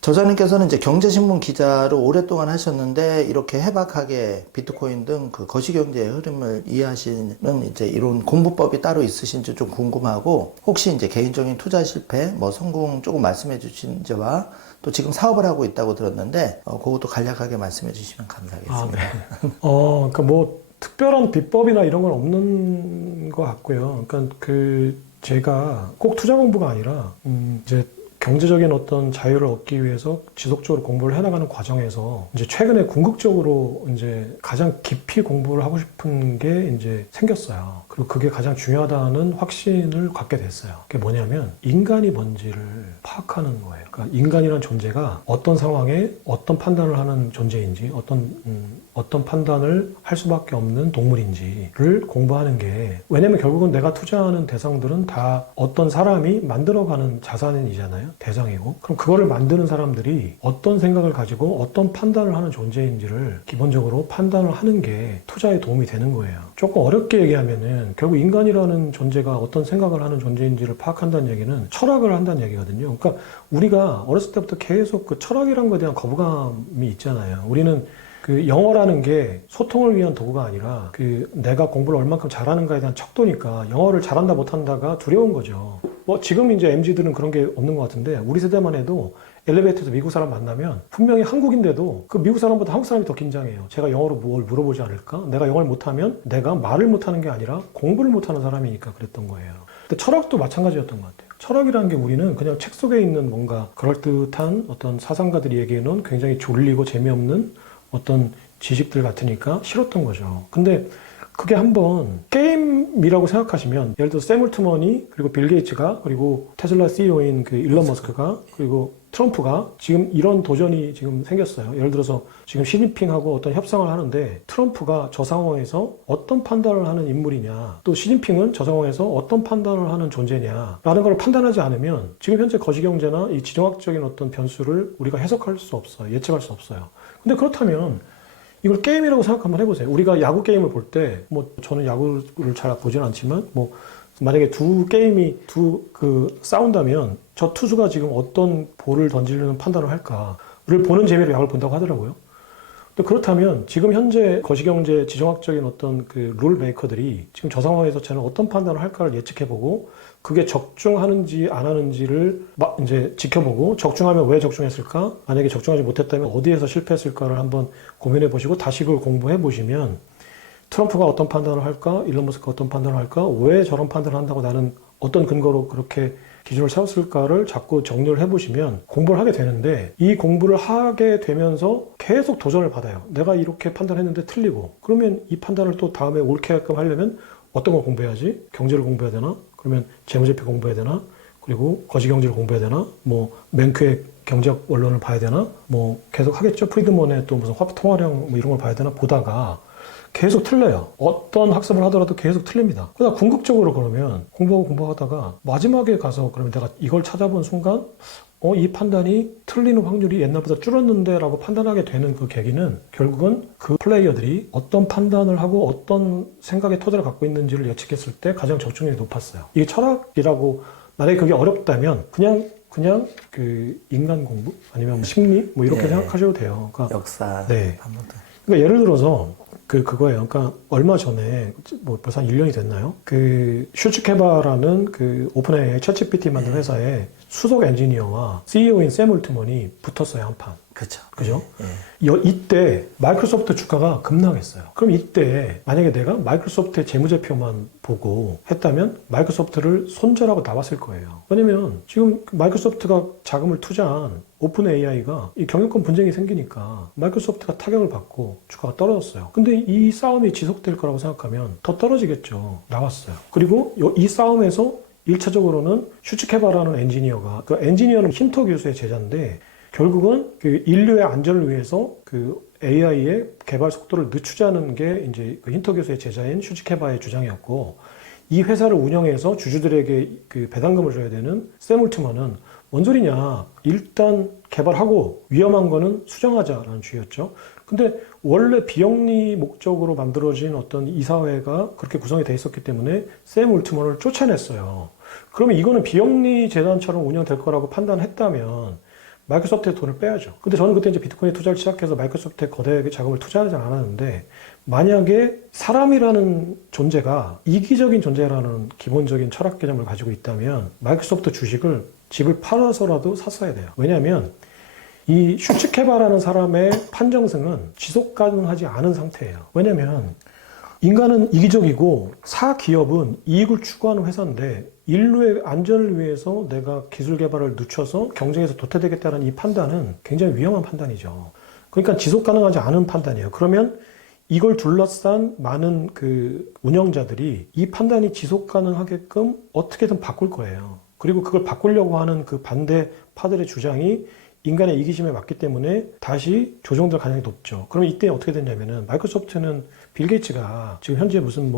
저자님께서는 이제 경제신문 기자로 오랫동안 하셨는데 이렇게 해박하게 비트코인 등 그 거시경제의 흐름을 이해하시는 이제 이런 공부법이 따로 있으신지 좀 궁금하고, 혹시 이제 개인적인 투자 실패, 뭐 성공 조금 말씀해 주신지와 또 지금 사업을 하고 있다고 들었는데 그것도 간략하게 말씀해 주시면 감사하겠습니다. 네. 그러니까 뭐 특별한 비법이나 이런 건 없는 것 같고요. 그러니까 제가 꼭 투자 공부가 아니라 이제 경제적인 어떤 자유를 얻기 위해서 지속적으로 공부를 해나가는 과정에서 이제 최근에 궁극적으로 이제 가장 깊이 공부를 하고 싶은 게 이제 생겼어요. 그리고 그게 가장 중요하다는 확신을 갖게 됐어요. 그게 뭐냐면 인간이 뭔지를 파악하는 거예요. 그러니까 인간이라는 존재가 어떤 상황에 어떤 판단을 하는 존재인지, 어떤 판단을 할 수밖에 없는 동물인지를 공부하는 게, 왜냐면 결국은 내가 투자하는 대상들은 다 어떤 사람이 만들어가는 자산이잖아요. 대상이고. 그럼 그거를 만드는 사람들이 어떤 생각을 가지고 어떤 판단을 하는 존재인지를 기본적으로 판단을 하는 게 투자에 도움이 되는 거예요. 조금 어렵게 얘기하면은 결국 인간이라는 존재가 어떤 생각을 하는 존재인지를 파악한다는 얘기는 철학을 한다는 얘기거든요. 그러니까 우리가 어렸을 때부터 계속 그 철학이라는 것에 대한 거부감이 있잖아요. 우리는 그 영어라는 게 소통을 위한 도구가 아니라 내가 공부를 얼만큼 잘하는가에 대한 척도니까 영어를 잘한다 못한다가 두려운 거죠. 뭐 지금 이제 MZ들은 그런 게 없는 것 같은데 우리 세대만 해도 엘리베이터에서 미국 사람 만나면 분명히 한국인데도 그 미국 사람보다 한국 사람이 더 긴장해요. 제가 영어로 뭘 물어보지 않을까? 내가 영어를 못하면 내가 말을 못하는 게 아니라 공부를 못하는 사람이니까 그랬던 거예요. 근데 철학도 마찬가지였던 것 같아요. 철학이라는 게 우리는 그냥 책 속에 있는 뭔가 그럴듯한 어떤 사상가들이 얘기해놓은 굉장히 졸리고 재미없는 어떤 지식들 같으니까 싫었던 거죠. 근데 그게 한번 게임이라고 생각하시면, 예를 들어 샘 올트먼이, 그리고 빌 게이츠가, 그리고 테슬라 CEO인 그 일론 머스크가, 그리고 트럼프가 지금 이런 도전이 지금 생겼어요. 예를 들어서 지금 시진핑하고 어떤 협상을 하는데 트럼프가 저 상황에서 어떤 판단을 하는 인물이냐, 또 시진핑은 저 상황에서 어떤 판단을 하는 존재냐라는 걸 판단하지 않으면 지금 현재 거시경제나 이 지정학적인 어떤 변수를 우리가 해석할 수 없어요. 예측할 수 없어요. 근데 그렇다면 이걸 게임이라고 생각 한번 해보세요. 우리가 야구 게임을 볼 때, 뭐 저는 야구를 잘 보지는 않지만, 뭐 만약에 두 게임이 싸운다면 저 투수가 지금 어떤 볼을 던지려는 판단을 할까를 보는 재미로 야구를 본다고 하더라고요. 근데 그렇다면 지금 현재 거시경제 지정학적인 어떤 그 룰 메이커들이 지금 저 상황에서 쟤는 어떤 판단을 할까를 예측해보고 그게 적중하는지 안 하는지를 이제 지켜보고, 적중하면 왜 적중했을까? 만약에 적중하지 못했다면 어디에서 실패했을까를 한번 고민해 보시고 다시 그걸 공부해 보시면 트럼프가 어떤 판단을 할까? 일론 머스크가 어떤 판단을 할까? 왜 저런 판단을 한다고 나는 어떤 근거로 그렇게 기준을 세웠을까를 자꾸 정리를 해보시면 공부를 하게 되는데, 이 공부를 하게 되면서 계속 도전을 받아요. 내가 이렇게 판단했는데 틀리고, 그러면 이 판단을 또 다음에 옳게 하게끔 하려면 어떤 걸 공부해야지? 경제를 공부해야 되나? 그러면 재무제표 공부해야 되나? 그리고 거시경제를 공부해야 되나? 뭐 맹크의 경제학 원론을 봐야 되나? 뭐 계속 하겠죠. 프리드먼의 또 무슨 화폐 통화량 뭐 이런 걸 봐야 되나? 보다가 계속 틀려요. 어떤 학습을 하더라도 계속 틀립니다. 그러다 궁극적으로 그러면 공부하다가 마지막에 가서 그러면 내가 이걸 찾아본 순간 이 판단이 틀리는 확률이 옛날보다 줄었는데 라고 판단하게 되는 그 계기는 결국은 그 플레이어들이 어떤 판단을 하고 어떤 생각의 토대를 갖고 있는지를 예측했을 때 가장 적중률이 높았어요. 이게 철학이라고, 만약에 그게 어렵다면 그냥 그 인간 공부 아니면 심리 뭐 이렇게 생각하셔도 돼요. 그러니까 역사. 네. 그러니까 예를 들어서 그거예요. 그러니까 얼마 전에 뭐 벌써 한 1년이 됐나요? 그 슈츠케바라는 그 오픈AI 챗GPT 만든 회사에 수석 엔지니어와 CEO인 샘 올트먼이 붙었어요, 한 판. 그렇죠. 그죠? 예. 이때 마이크로소프트 주가가 급락했어요. 그럼 이때 만약에 내가 마이크로소프트의 재무제표만 보고 했다면 마이크로소프트를 손절하고 나왔을 거예요. 왜냐면 지금 마이크로소프트가 자금을 투자한 오픈 AI가 이 경영권 분쟁이 생기니까 마이크로소프트가 타격을 받고 주가가 떨어졌어요. 근데 이 싸움이 지속될 거라고 생각하면 더 떨어지겠죠. 나왔어요. 그리고 이 싸움에서 1차적으로는 슈츠케바라는 엔지니어가, 그 엔지니어는 힌터 교수의 제자인데 결국은 그 인류의 안전을 위해서 그 AI의 개발 속도를 늦추자는 게 이제 그 힌터 교수의 제자인 슈츠케바의 주장이었고, 이 회사를 운영해서 주주들에게 그 배당금을 줘야 되는 샘 올트먼은 뭔 소리냐, 일단 개발하고 위험한 거는 수정하자라는 주의였죠. 근데 원래 비영리 목적으로 만들어진 어떤 이사회가 그렇게 구성이 돼 있었기 때문에 샘 올트먼을 쫓아냈어요. 그러면 이거는 비영리 재단처럼 운영될 거라고 판단했다면 마이크로소프트에 돈을 빼야죠. 근데 저는 그때 이제 비트코인에 투자를 시작해서 마이크로소프트에 거대 자금을 투자하지 않았는데, 만약에 사람이라는 존재가 이기적인 존재라는 기본적인 철학 개념을 가지고 있다면 마이크로소프트 주식을 집을 팔아서라도 샀어야 돼요. 왜냐하면 이 슈츠케바라는 사람의 판정승은 지속 가능하지 않은 상태예요. 왜냐하면 인간은 이기적이고 사기업은 이익을 추구하는 회사인데 인류의 안전을 위해서 내가 기술 개발을 늦춰서 경쟁에서 도태되겠다는 이 판단은 굉장히 위험한 판단이죠. 그러니까 지속 가능하지 않은 판단이에요. 그러면 이걸 둘러싼 많은 그 운영자들이 이 판단이 지속 가능하게끔 어떻게든 바꿀 거예요. 그리고 그걸 바꾸려고 하는 그 반대파들의 주장이 인간의 이기심에 맞기 때문에 다시 조정될 가능성이 높죠. 그럼 이때 어떻게 됐냐면은 마이크로소프트는 빌 게이츠가 지금 현재 무슨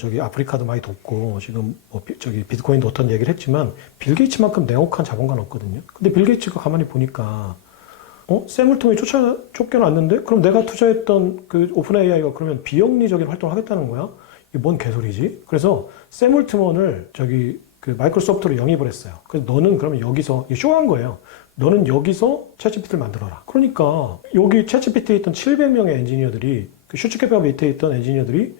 저기 아프리카도 많이 돕고 지금 저기 비트코인도 어떤 얘기를 했지만 빌 게이츠만큼 냉혹한 자본가는 없거든요. 근데 빌 게이츠가 가만히 보니까 샘 올트먼이 쫓겨났는데 그럼 내가 투자했던 그 오픈 AI가 그러면 비영리적인 활동을 하겠다는 거야? 이게 뭔 개소리지? 그래서 샘 올트먼을 저기 그 마이크로소프트로 영입을 했어요. 그래서 너는 그러면 여기서 쇼한 거예요. 너는 여기서 챗GPT를 만들어라. 그러니까 여기 챗GPT에 있던 700명의 엔지니어들이, 그 슈츠케바 밑에 있던 엔지니어들이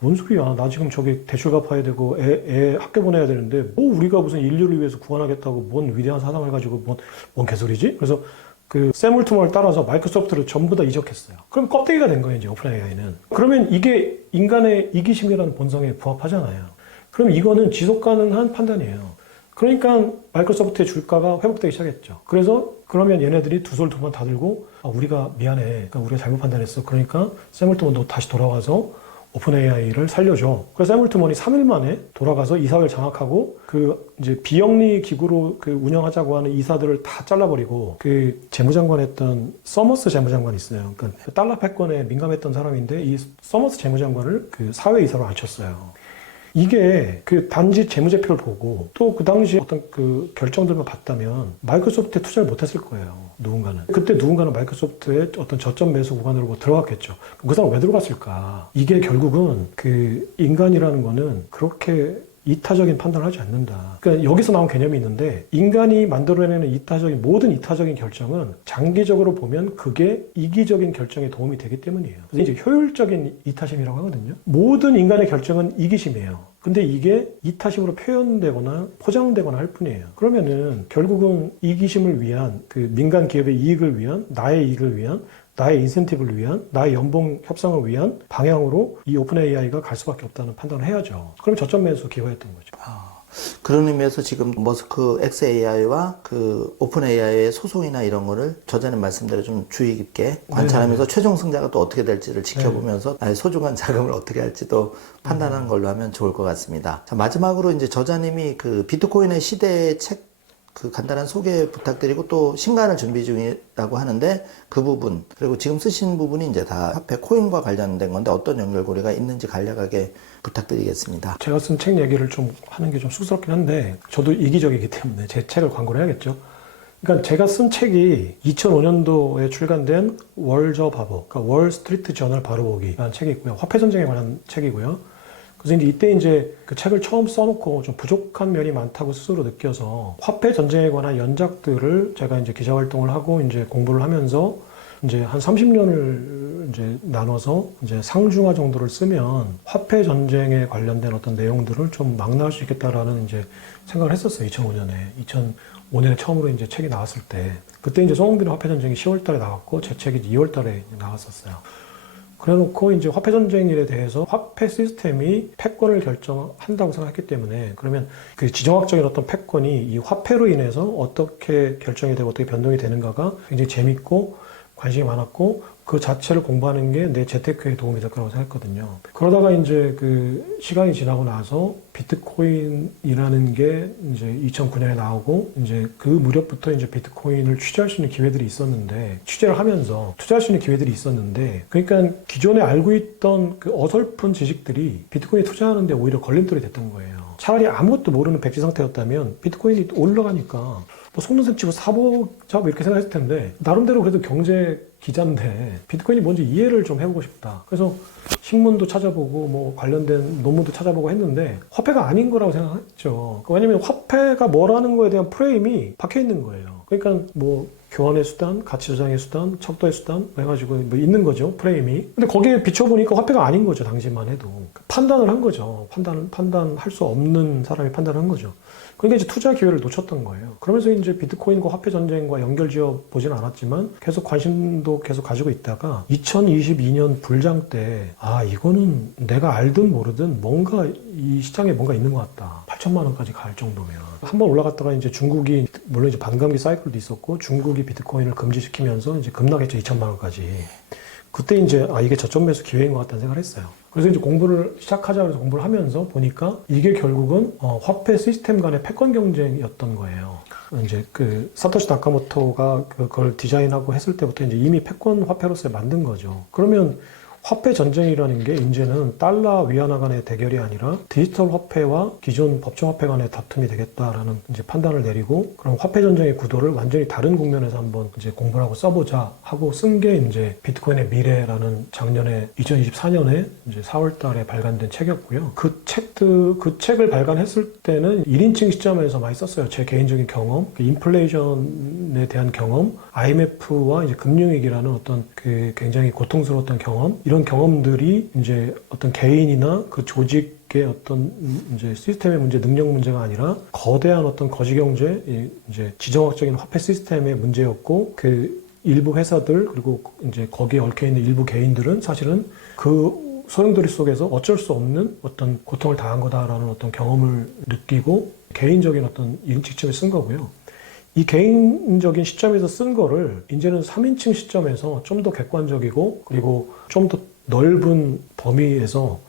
뭔 소리야, 나 지금 저기 대출 갚아야 되고 애 학교 보내야 되는데 뭐 우리가 무슨 인류를 위해서 구원하겠다고 뭔 위대한 사상을 가지고 뭔 개소리지? 그래서 그 샘 올트먼을 따라서 마이크로소프트를 전부 다 이적했어요. 그럼 껍데기가 된 거예요, 이제 오픈 AI는. 그러면 이게 인간의 이기심이라는 본성에 부합하잖아요. 그럼 이거는 지속 가능한 판단이에요. 그러니까 마이크로소프트의 주가가 회복되기 시작했죠. 그래서 그러면 얘네들이 두 손 두 번 다 들고 우리가 미안해. 그러니까 우리가 잘못 판단했어. 그러니까 샘 올트먼 너 다시 돌아와서 오픈 AI를 살려줘. 그래서 샘 올트먼이 3일 만에 돌아가서 이사회를 장악하고 그 이제 비영리 기구로 그 운영하자고 하는 이사들을 다 잘라버리고 그 재무장관 했던 서머스 재무장관이 있어요. 그러니까 달러 패권에 민감했던 사람인데 이 서머스 재무장관을 그 사회 이사로 앉혔어요. 이게 그 단지 재무제표를 보고 또 그 당시 어떤 그 결정들만 봤다면 마이크로소프트에 투자를 못했을 거예요. 누군가는. 그때 누군가는 마이크로소프트의 어떤 저점 매수 구간으로 들어갔겠죠. 그 사람 왜 들어갔을까? 이게 결국은 그 인간이라는 거는 그렇게 이타적인 판단을 하지 않는다. 그러니까 여기서 나온 개념이 있는데 인간이 만들어내는 모든 이타적인 결정은 장기적으로 보면 그게 이기적인 결정에 도움이 되기 때문이에요. 그래서 이제 효율적인 이타심이라고 하거든요. 모든 인간의 결정은 이기심이에요. 근데 이게 이타심으로 표현되거나 포장되거나 할 뿐이에요. 그러면은 결국은 이기심을 위한 그 민간 기업의 이익을 위한 나의 이익을 위한 나의 인센티브를 위한 나의 연봉 협상을 위한 방향으로 이 오픈 AI가 갈 수밖에 없다는 판단을 해야죠. 그럼 저점 매수 기여했던 거죠. 그런 의미에서 지금 머스크 XAI와 그 오픈 AI의 소송이나 이런 거를 저자님 말씀대로 좀 주의 깊게 관찰하면서 최종 승자가 또 어떻게 될지를 지켜보면서 나의 소중한 자금을 어떻게 할지도 판단하는 걸로 하면 좋을 것 같습니다. 자, 마지막으로 이제 저자님이 그 비트코인의 시대의 책 그 간단한 소개 부탁드리고 또 신간을 준비 중이라고 하는데 그 부분 그리고 지금 쓰신 부분이 이제 다 화폐 코인과 관련된 건데 어떤 연결고리가 있는지 간략하게 부탁드리겠습니다. 제가 쓴 책 얘기를 좀 하는 게 좀 쑥스럽긴 한데 저도 이기적이기 때문에 제 책을 광고를 해야겠죠. 그러니까 제가 쓴 책이 2005년도에 출간된 월저 바보, 그러니까 월 스트리트 저널 바로 보기라는 책이 있고요. 화폐 전쟁에 관한 책이고요. 그래서 이때 이제 그 책을 처음 써놓고 좀 부족한 면이 많다고 스스로 느껴서 화폐 전쟁에 관한 연작들을 제가 이제 기자 활동을 하고 이제 공부를 하면서 이제 한 30년을 이제 나눠서 이제 상중하 정도를 쓰면 화폐 전쟁에 관련된 어떤 내용들을 좀 망라할 수 있겠다라는 이제 생각을 했었어요. 2005년에. 2005년에 처음으로 이제 책이 나왔을 때, 그때 이제 송영빈의 화폐전쟁이 10월 달에 나왔고, 제 책이 2월 달에 나왔었어요. 그래 놓고 이제 화폐전쟁에 대해서 화폐 시스템이 패권을 결정한다고 생각했기 때문에, 그러면 그 지정학적인 어떤 패권이 이 화폐로 인해서 어떻게 결정이 되고 어떻게 변동이 되는가가 굉장히 재밌고 관심이 많았고, 그 자체를 공부하는 게 내 재테크에 도움이 될 거라고 생각했거든요. 그러다가 이제 그 시간이 지나고 나서 비트코인이라는 게 이제 2009년에 나오고, 이제 그 무렵부터 이제 비트코인을 취재할 수 있는 기회들이 있었는데, 취재를 하면서 투자할 수 있는 기회들이 있었는데, 그러니까 기존에 알고 있던 그 어설픈 지식들이 비트코인에 투자하는데 오히려 걸림돌이 됐던 거예요. 차라리 아무것도 모르는 백지 상태였다면 비트코인이 올라가니까 뭐 속눈썹 치고 사보자 뭐 이렇게 생각했을 텐데, 나름대로 그래도 경제 기자인데 비트코인이 뭔지 이해를 좀 해보고 싶다. 그래서 신문도 찾아보고 뭐 관련된 논문도 찾아보고 했는데 화폐가 아닌 거라고 생각했죠. 왜냐면 화폐가 뭐라는 거에 대한 프레임이 박혀 있는 거예요. 그러니까 뭐 교환의 수단, 가치 저장의 수단, 척도의 수단 해가지고 뭐 있는 거죠, 프레임이. 근데 거기에 비춰보니까 화폐가 아닌 거죠, 당시만 해도. 판단을 한 거죠. 판단할 수 없는 사람이 판단을 한 거죠. 그러니까 이제 투자 기회를 놓쳤던 거예요. 그러면서 이제 비트코인과 화폐 전쟁과 연결지어 보지는 않았지만 계속 관심도 계속 가지고 있다가 2022년 불장 때, 아, 이거는 내가 알든 모르든 뭔가 이 시장에 뭔가 있는 것 같다. 8천만 원까지 갈 정도면. 한번 올라갔다가 이제 중국이, 물론 이제 반감기 사이클도 있었고, 중국이 비트코인을 금지시키면서 이제 급락했죠, 2천만 원까지. 그때 이제, 아, 이게 저점 매수 기회인 것 같다는 생각을 했어요. 그래서 이제 공부를 시작하자 그래서 공부를 하면서 보니까 이게 결국은 화폐 시스템 간의 패권 경쟁이었던 거예요. 이제 그 사토시 나카모토가 그걸 디자인하고 했을 때부터 이제 이미 패권 화폐로서 만든 거죠. 그러면 화폐 전쟁이라는 게 이제는 달러 위안화 간의 대결이 아니라 디지털 화폐와 기존 법정 화폐 간의 다툼이 되겠다라는 이제 판단을 내리고, 그럼 화폐 전쟁의 구도를 완전히 다른 국면에서 한번 이제 공부를 하고 써보자 하고 쓴 게 이제 비트코인의 미래라는 작년에 2024년에 이제 4월 달에 발간된 책이었고요. 그 책을 발간했을 때는 1인칭 시점에서 많이 썼어요. 제 개인적인 경험, 인플레이션에 대한 경험, IMF와 이제 금융위기라는 어떤 그 굉장히 고통스러웠던 경험, 이런 경험들이 이제 어떤 개인이나 그 조직의 어떤 이제 시스템의 문제, 능력 문제가 아니라 거대한 어떤 거시경제, 이제 지정학적인 화폐 시스템의 문제였고, 그 일부 회사들 그리고 이제 거기에 얽혀 있는 일부 개인들은 사실은 그 소용돌이 속에서 어쩔 수 없는 어떤 고통을 당한 거다라는 어떤 경험을 느끼고 개인적인 어떤 인식점에 쓴 거고요. 이 개인적인 시점에서 쓴 거를 이제는 3인칭 시점에서 좀 더 객관적이고 그리고 좀 더 넓은 범위에서,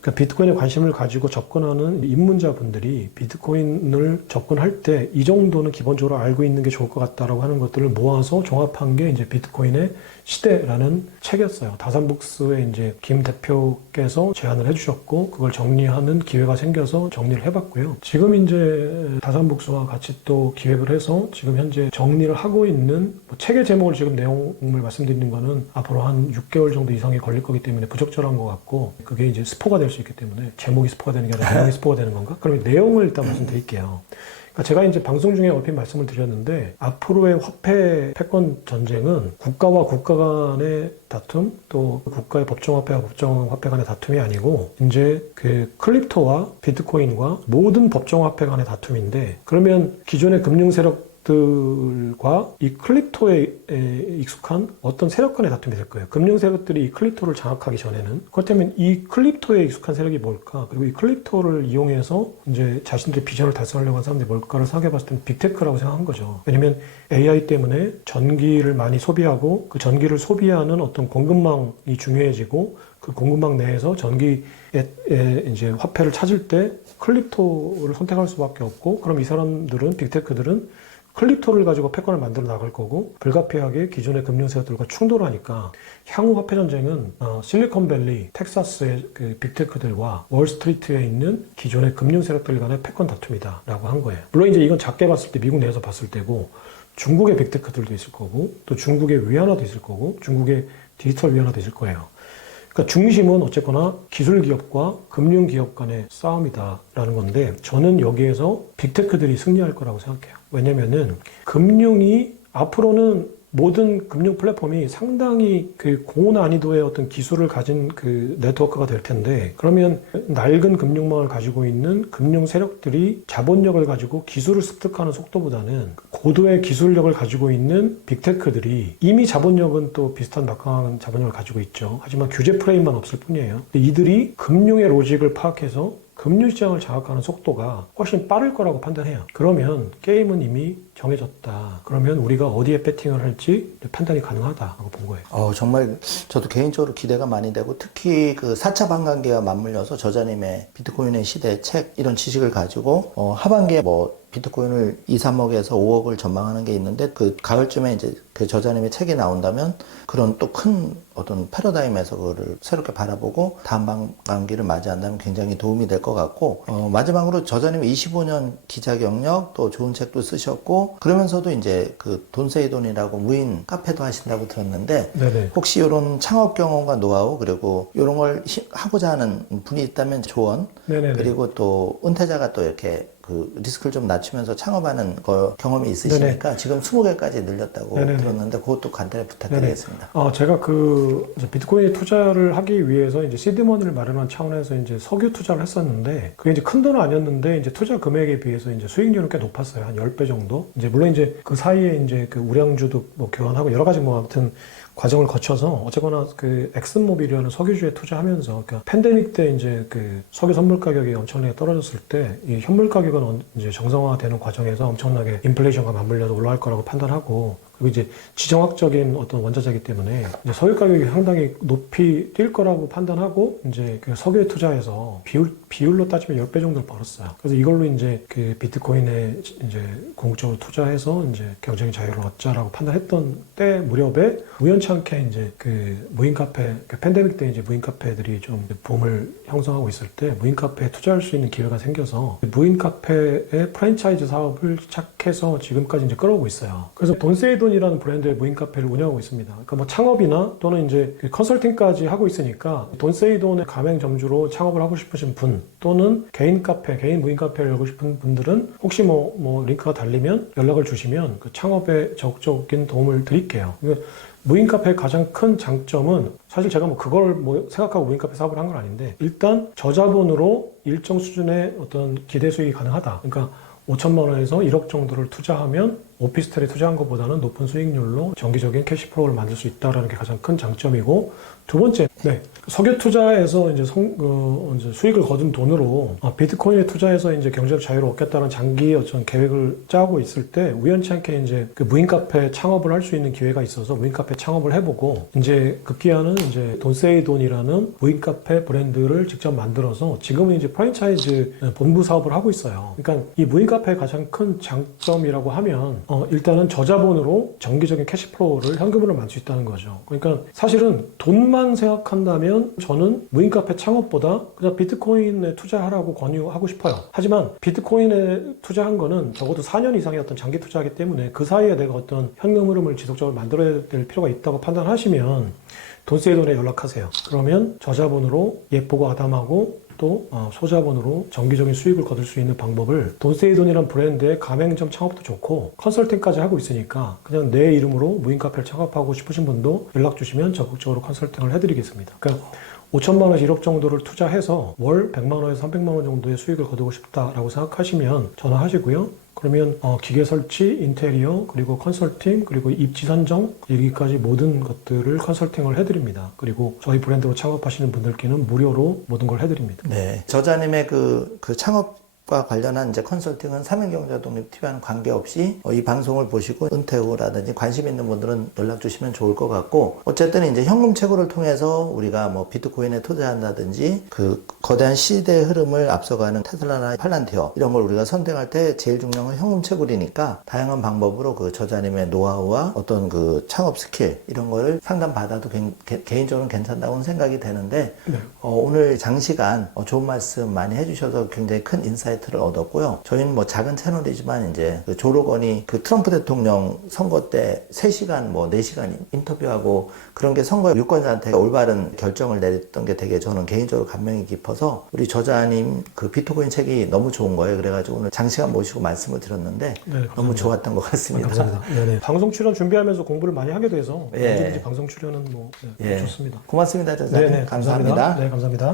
그러니까 비트코인에 관심을 가지고 접근하는 입문자분들이 비트코인을 접근할 때 이 정도는 기본적으로 알고 있는 게 좋을 것 같다라고 하는 것들을 모아서 종합한 게 이제 비트코인의 시대라는 책이었어요. 다산북스의 이제 김 대표께서 제안을 해주셨고, 그걸 정리하는 기회가 생겨서 정리를 해봤고요. 지금 이제 다산북스와 같이 또 기획을 해서 지금 현재 정리를 하고 있는 뭐 책의 제목을 지금 내용을 말씀드리는 거는 앞으로 한 6개월 정도 이상이 걸릴 거기 때문에 부적절한 것 같고, 그게 이제 스포가 될 수 있기 때문에 제목이 스포가 되는 게 아니라 내용이 스포가 되는 건가? 그러면 내용을 일단 말씀드릴게요. 그러니까 제가 이제 방송 중에 얼핏 말씀을 드렸는데, 앞으로의 화폐 패권 전쟁은 국가와 국가 간의 다툼, 또 국가의 법정화폐와 법정화폐 간의 다툼이 아니고 이제 그 크립토와 비트코인과 모든 법정화폐 간의 다툼인데, 그러면 기존의 금융 세력 들과 이 크립토에 익숙한 어떤 세력 간의 다툼이 될 거예요. 금융 세력들이 이 크립토를 장악하기 전에는. 그렇다면 이 크립토에 익숙한 세력이 뭘까? 그리고 이 크립토를 이용해서 이제 자신들의 비전을 달성하려고 하는 사람들이 뭘까를 생각해 봤을 때는 빅테크라고 생각한 거죠. 왜냐면 AI 때문에 전기를 많이 소비하고 그 전기를 소비하는 어떤 공급망이 중요해지고, 그 공급망 내에서 전기에 이제 화폐를 찾을 때 크립토를 선택할 수밖에 없고, 그럼 이 사람들은, 빅테크들은 크립토를 가지고 패권을 만들어 나갈 거고, 불가피하게 기존의 금융세력들과 충돌하니까 향후 화폐 전쟁은 실리콘밸리, 텍사스의 그 빅테크들과 월스트리트에 있는 기존의 금융세력들 간의 패권 다툼이다라고 한 거예요. 물론 이제 이건 작게 봤을 때, 미국 내에서 봤을 때고, 중국의 빅테크들도 있을 거고, 또 중국의 위안화도 있을 거고, 중국의 디지털 위안화도 있을 거예요. 그러니까 중심은 어쨌거나 기술 기업과 금융 기업 간의 싸움이다라는 건데, 저는 여기에서 빅테크들이 승리할 거라고 생각해요. 왜냐면은 금융이 앞으로는 모든 금융 플랫폼이 상당히 그 고난이도의 어떤 기술을 가진 그 네트워크가 될 텐데, 그러면 낡은 금융망을 가지고 있는 금융 세력들이 자본력을 가지고 기술을 습득하는 속도보다는 고도의 기술력을 가지고 있는 빅테크들이, 이미 자본력은 또 비슷한 막강한 자본력을 가지고 있죠. 하지만 규제 프레임만 없을 뿐이에요. 이들이 금융의 로직을 파악해서 금융시장을 장악하는 속도가 훨씬 빠를 거라고 판단해요. 그러면 게임은 이미 정해졌다. 그러면 우리가 어디에 배팅을 할지 판단이 가능하다고 본 거예요. 정말 저도 개인적으로 기대가 많이 되고, 특히 그 4차 반감기와 맞물려서 저자님의 비트코인의 시대 책 이런 지식을 가지고 하반기에 뭐 비트코인을 2, 3억에서 5억을 전망하는 게 있는데, 그 가을쯤에 이제 그 저자님의 책이 나온다면 그런 또 큰 어떤 패러다임에서 그거를 새롭게 바라보고 다음 반감기를 맞이한다면 굉장히 도움이 될 것 같고, 마지막으로 저자님의 25년 기자 경력, 또 좋은 책도 쓰셨고, 그러면서도 이제 그 돈세이돈이라고 무인 카페도 하신다고 들었는데, 네네. 혹시 이런 창업 경험과 노하우, 그리고 이런 걸 하고자 하는 분이 있다면 조언, 네네네. 그리고 또 은퇴자가 또 이렇게 그 리스크를 좀 낮추면서 창업하는 거 경험이 있으시니까 네네. 지금 20개까지 늘렸다고 네네네. 들었는데, 그것도 간단히 부탁드리겠습니다. 제가 그 이제 비트코인에 투자를 하기 위해서 이제 시드머니를 마련한 차원에서 이제 석유 투자를 했었는데, 그게 이제 큰 돈은 아니었는데 이제 투자 금액에 비해서 이제 수익률은 꽤 높았어요. 한 10배 정도. 이제 물론 이제 그 사이에 이제 그 우량주도 뭐 교환하고 여러 가지 뭐 아무튼 과정을 거쳐서 어쨌거나 그 엑슨모빌이라는 석유주에 투자하면서, 그러니까 팬데믹 때 이제 그 석유 선물 가격이 엄청나게 떨어졌을 때 이 현물 가격은 이제 정상화되는 과정에서 엄청나게 인플레이션과 맞물려서 올라갈 거라고 판단하고, 그리고 이제 지정학적인 어떤 원자재이기 때문에 이제 석유 가격이 상당히 높이 뛸 거라고 판단하고, 이제 그 석유에 투자해서 비율로 따지면 10배 정도를 벌었어요. 그래서 이걸로 이제 그 비트코인에 이제 궁극적으로 투자해서 이제 경쟁의 자유를 얻자라고 판단했던 때 무렵에 우연찮게 이제 그 무인 카페, 그 팬데믹 때 이제 무인 카페들이 좀 붐을 형성하고 있을 때 무인 카페에 투자할 수 있는 기회가 생겨서 무인 카페의 프랜차이즈 사업을 시작해서 지금까지 이제 끌어오고 있어요. 그래서 돈세이돈이라는 브랜드의 무인 카페를 운영하고 있습니다. 그러니까 뭐 창업이나 또는 이제 컨설팅까지 하고 있으니까, 돈세이돈의 가맹점주로 창업을 하고 싶으신 분, 또는 개인 카페, 개인 무인 카페를 열고 싶은 분들은 혹시 뭐 링크가 달리면 연락을 주시면 그 창업에 적극적인 도움을 드릴게요. 무인 카페의 가장 큰 장점은, 사실 제가 뭐 그걸 뭐 생각하고 무인 카페 사업을 한 건 아닌데, 일단 저자본으로 일정 수준의 어떤 기대 수익이 가능하다. 그러니까 5천만 원에서 1억 정도를 투자하면 오피스텔에 투자한 것보다는 높은 수익률로 정기적인 캐시플로우를 만들 수 있다는 게 가장 큰 장점이고, 두 번째, 석유 투자에서 이제 수익을 거둔 돈으로 비트코인에 투자해서 이제 경제적 자유를 얻겠다는 장기 어떤 계획을 짜고 있을 때 우연치 않게 이제 그 무인 카페 창업을 할 수 있는 기회가 있어서 무인 카페 창업을 해보고, 이제 급기야는 이제 돈세이돈이라는 무인 카페 브랜드를 직접 만들어서 지금은 이제 프랜차이즈 본부 사업을 하고 있어요. 그러니까 이 무인 카페의 가장 큰 장점이라고 하면 일단은 저자본으로 정기적인 캐시플로우를 현금으로 만들 수 있다는 거죠. 그러니까 사실은 돈만 생각한다면 저는 무인 카페 창업보다 그냥 비트코인에 투자하라고 권유하고 싶어요. 하지만 비트코인에 투자한 거는 적어도 4년 이상의 어떤 장기 투자이기 때문에 그 사이에 내가 어떤 현금 흐름을 지속적으로 만들어야 될 필요가 있다고 판단하시면 돈세이돈에 연락하세요. 그러면 저자본으로 예쁘고 아담하고 또 소자본으로 정기적인 수익을 거둘 수 있는 방법을, 돈세이돈이라는 브랜드의 가맹점 창업도 좋고 컨설팅까지 하고 있으니까 그냥 내 이름으로 무인 카페를 창업하고 싶으신 분도 연락 주시면 적극적으로 컨설팅을 해드리겠습니다. 그러니까 5천만 원에서 1억 정도를 투자해서 월 100만 원에서 300만 원 정도의 수익을 거두고 싶다라고 생각하시면 전화하시고요. 그러면 기계 설치, 인테리어, 그리고 컨설팅, 그리고 입지 선정, 여기까지 모든 것들을 컨설팅을 해드립니다. 그리고 저희 브랜드로 창업하시는 분들께는 무료로 모든 걸 해드립니다. 네, 저자님의 그 창업과 관련한 이제 컨설팅은 사명경제독립TV와는 관계없이 이 방송을 보시고 은퇴 후라든지 관심 있는 분들은 연락 주시면 좋을 것 같고, 어쨌든 이제 현금 채굴을 통해서 우리가 뭐 비트코인에 투자한다든지 그 거대한 시대의 흐름을 앞서가는 테슬라나 팔란티어 이런 걸 우리가 선택할 때 제일 중요한 건 현금 채굴이니까, 다양한 방법으로 그 저자님의 노하우와 어떤 그 창업 스킬 이런 거를 상담받아도 개인적으로는 괜찮다고 생각이 되는데, 오늘 장시간 좋은 말씀 많이 해주셔서 굉장히 큰 인사이트 인사이트를 얻었고요. 저희는 뭐 작은 채널이지만 이제 그 조 로건이 그 트럼프 대통령 선거 때 3시간 뭐 4시간 인터뷰하고 그런 게 선거 유권자한테 올바른 결정을 내렸던 게 되게 저는 개인적으로 감명이 깊어서 우리 저자님 그 비트코인 책이 너무 좋은 거예요. 그래가지고 오늘 장시간 모시고 말씀을 드렸는데 너무 좋았던 것 같습니다. 감사합니다. 네네. 방송 출연 준비하면서 공부를 많이 하게 돼서 예. 언제든지 방송 출연은 뭐 예. 좋습니다. 고맙습니다, 저자님. 네네, 감사합니다. 네, 감사합니다.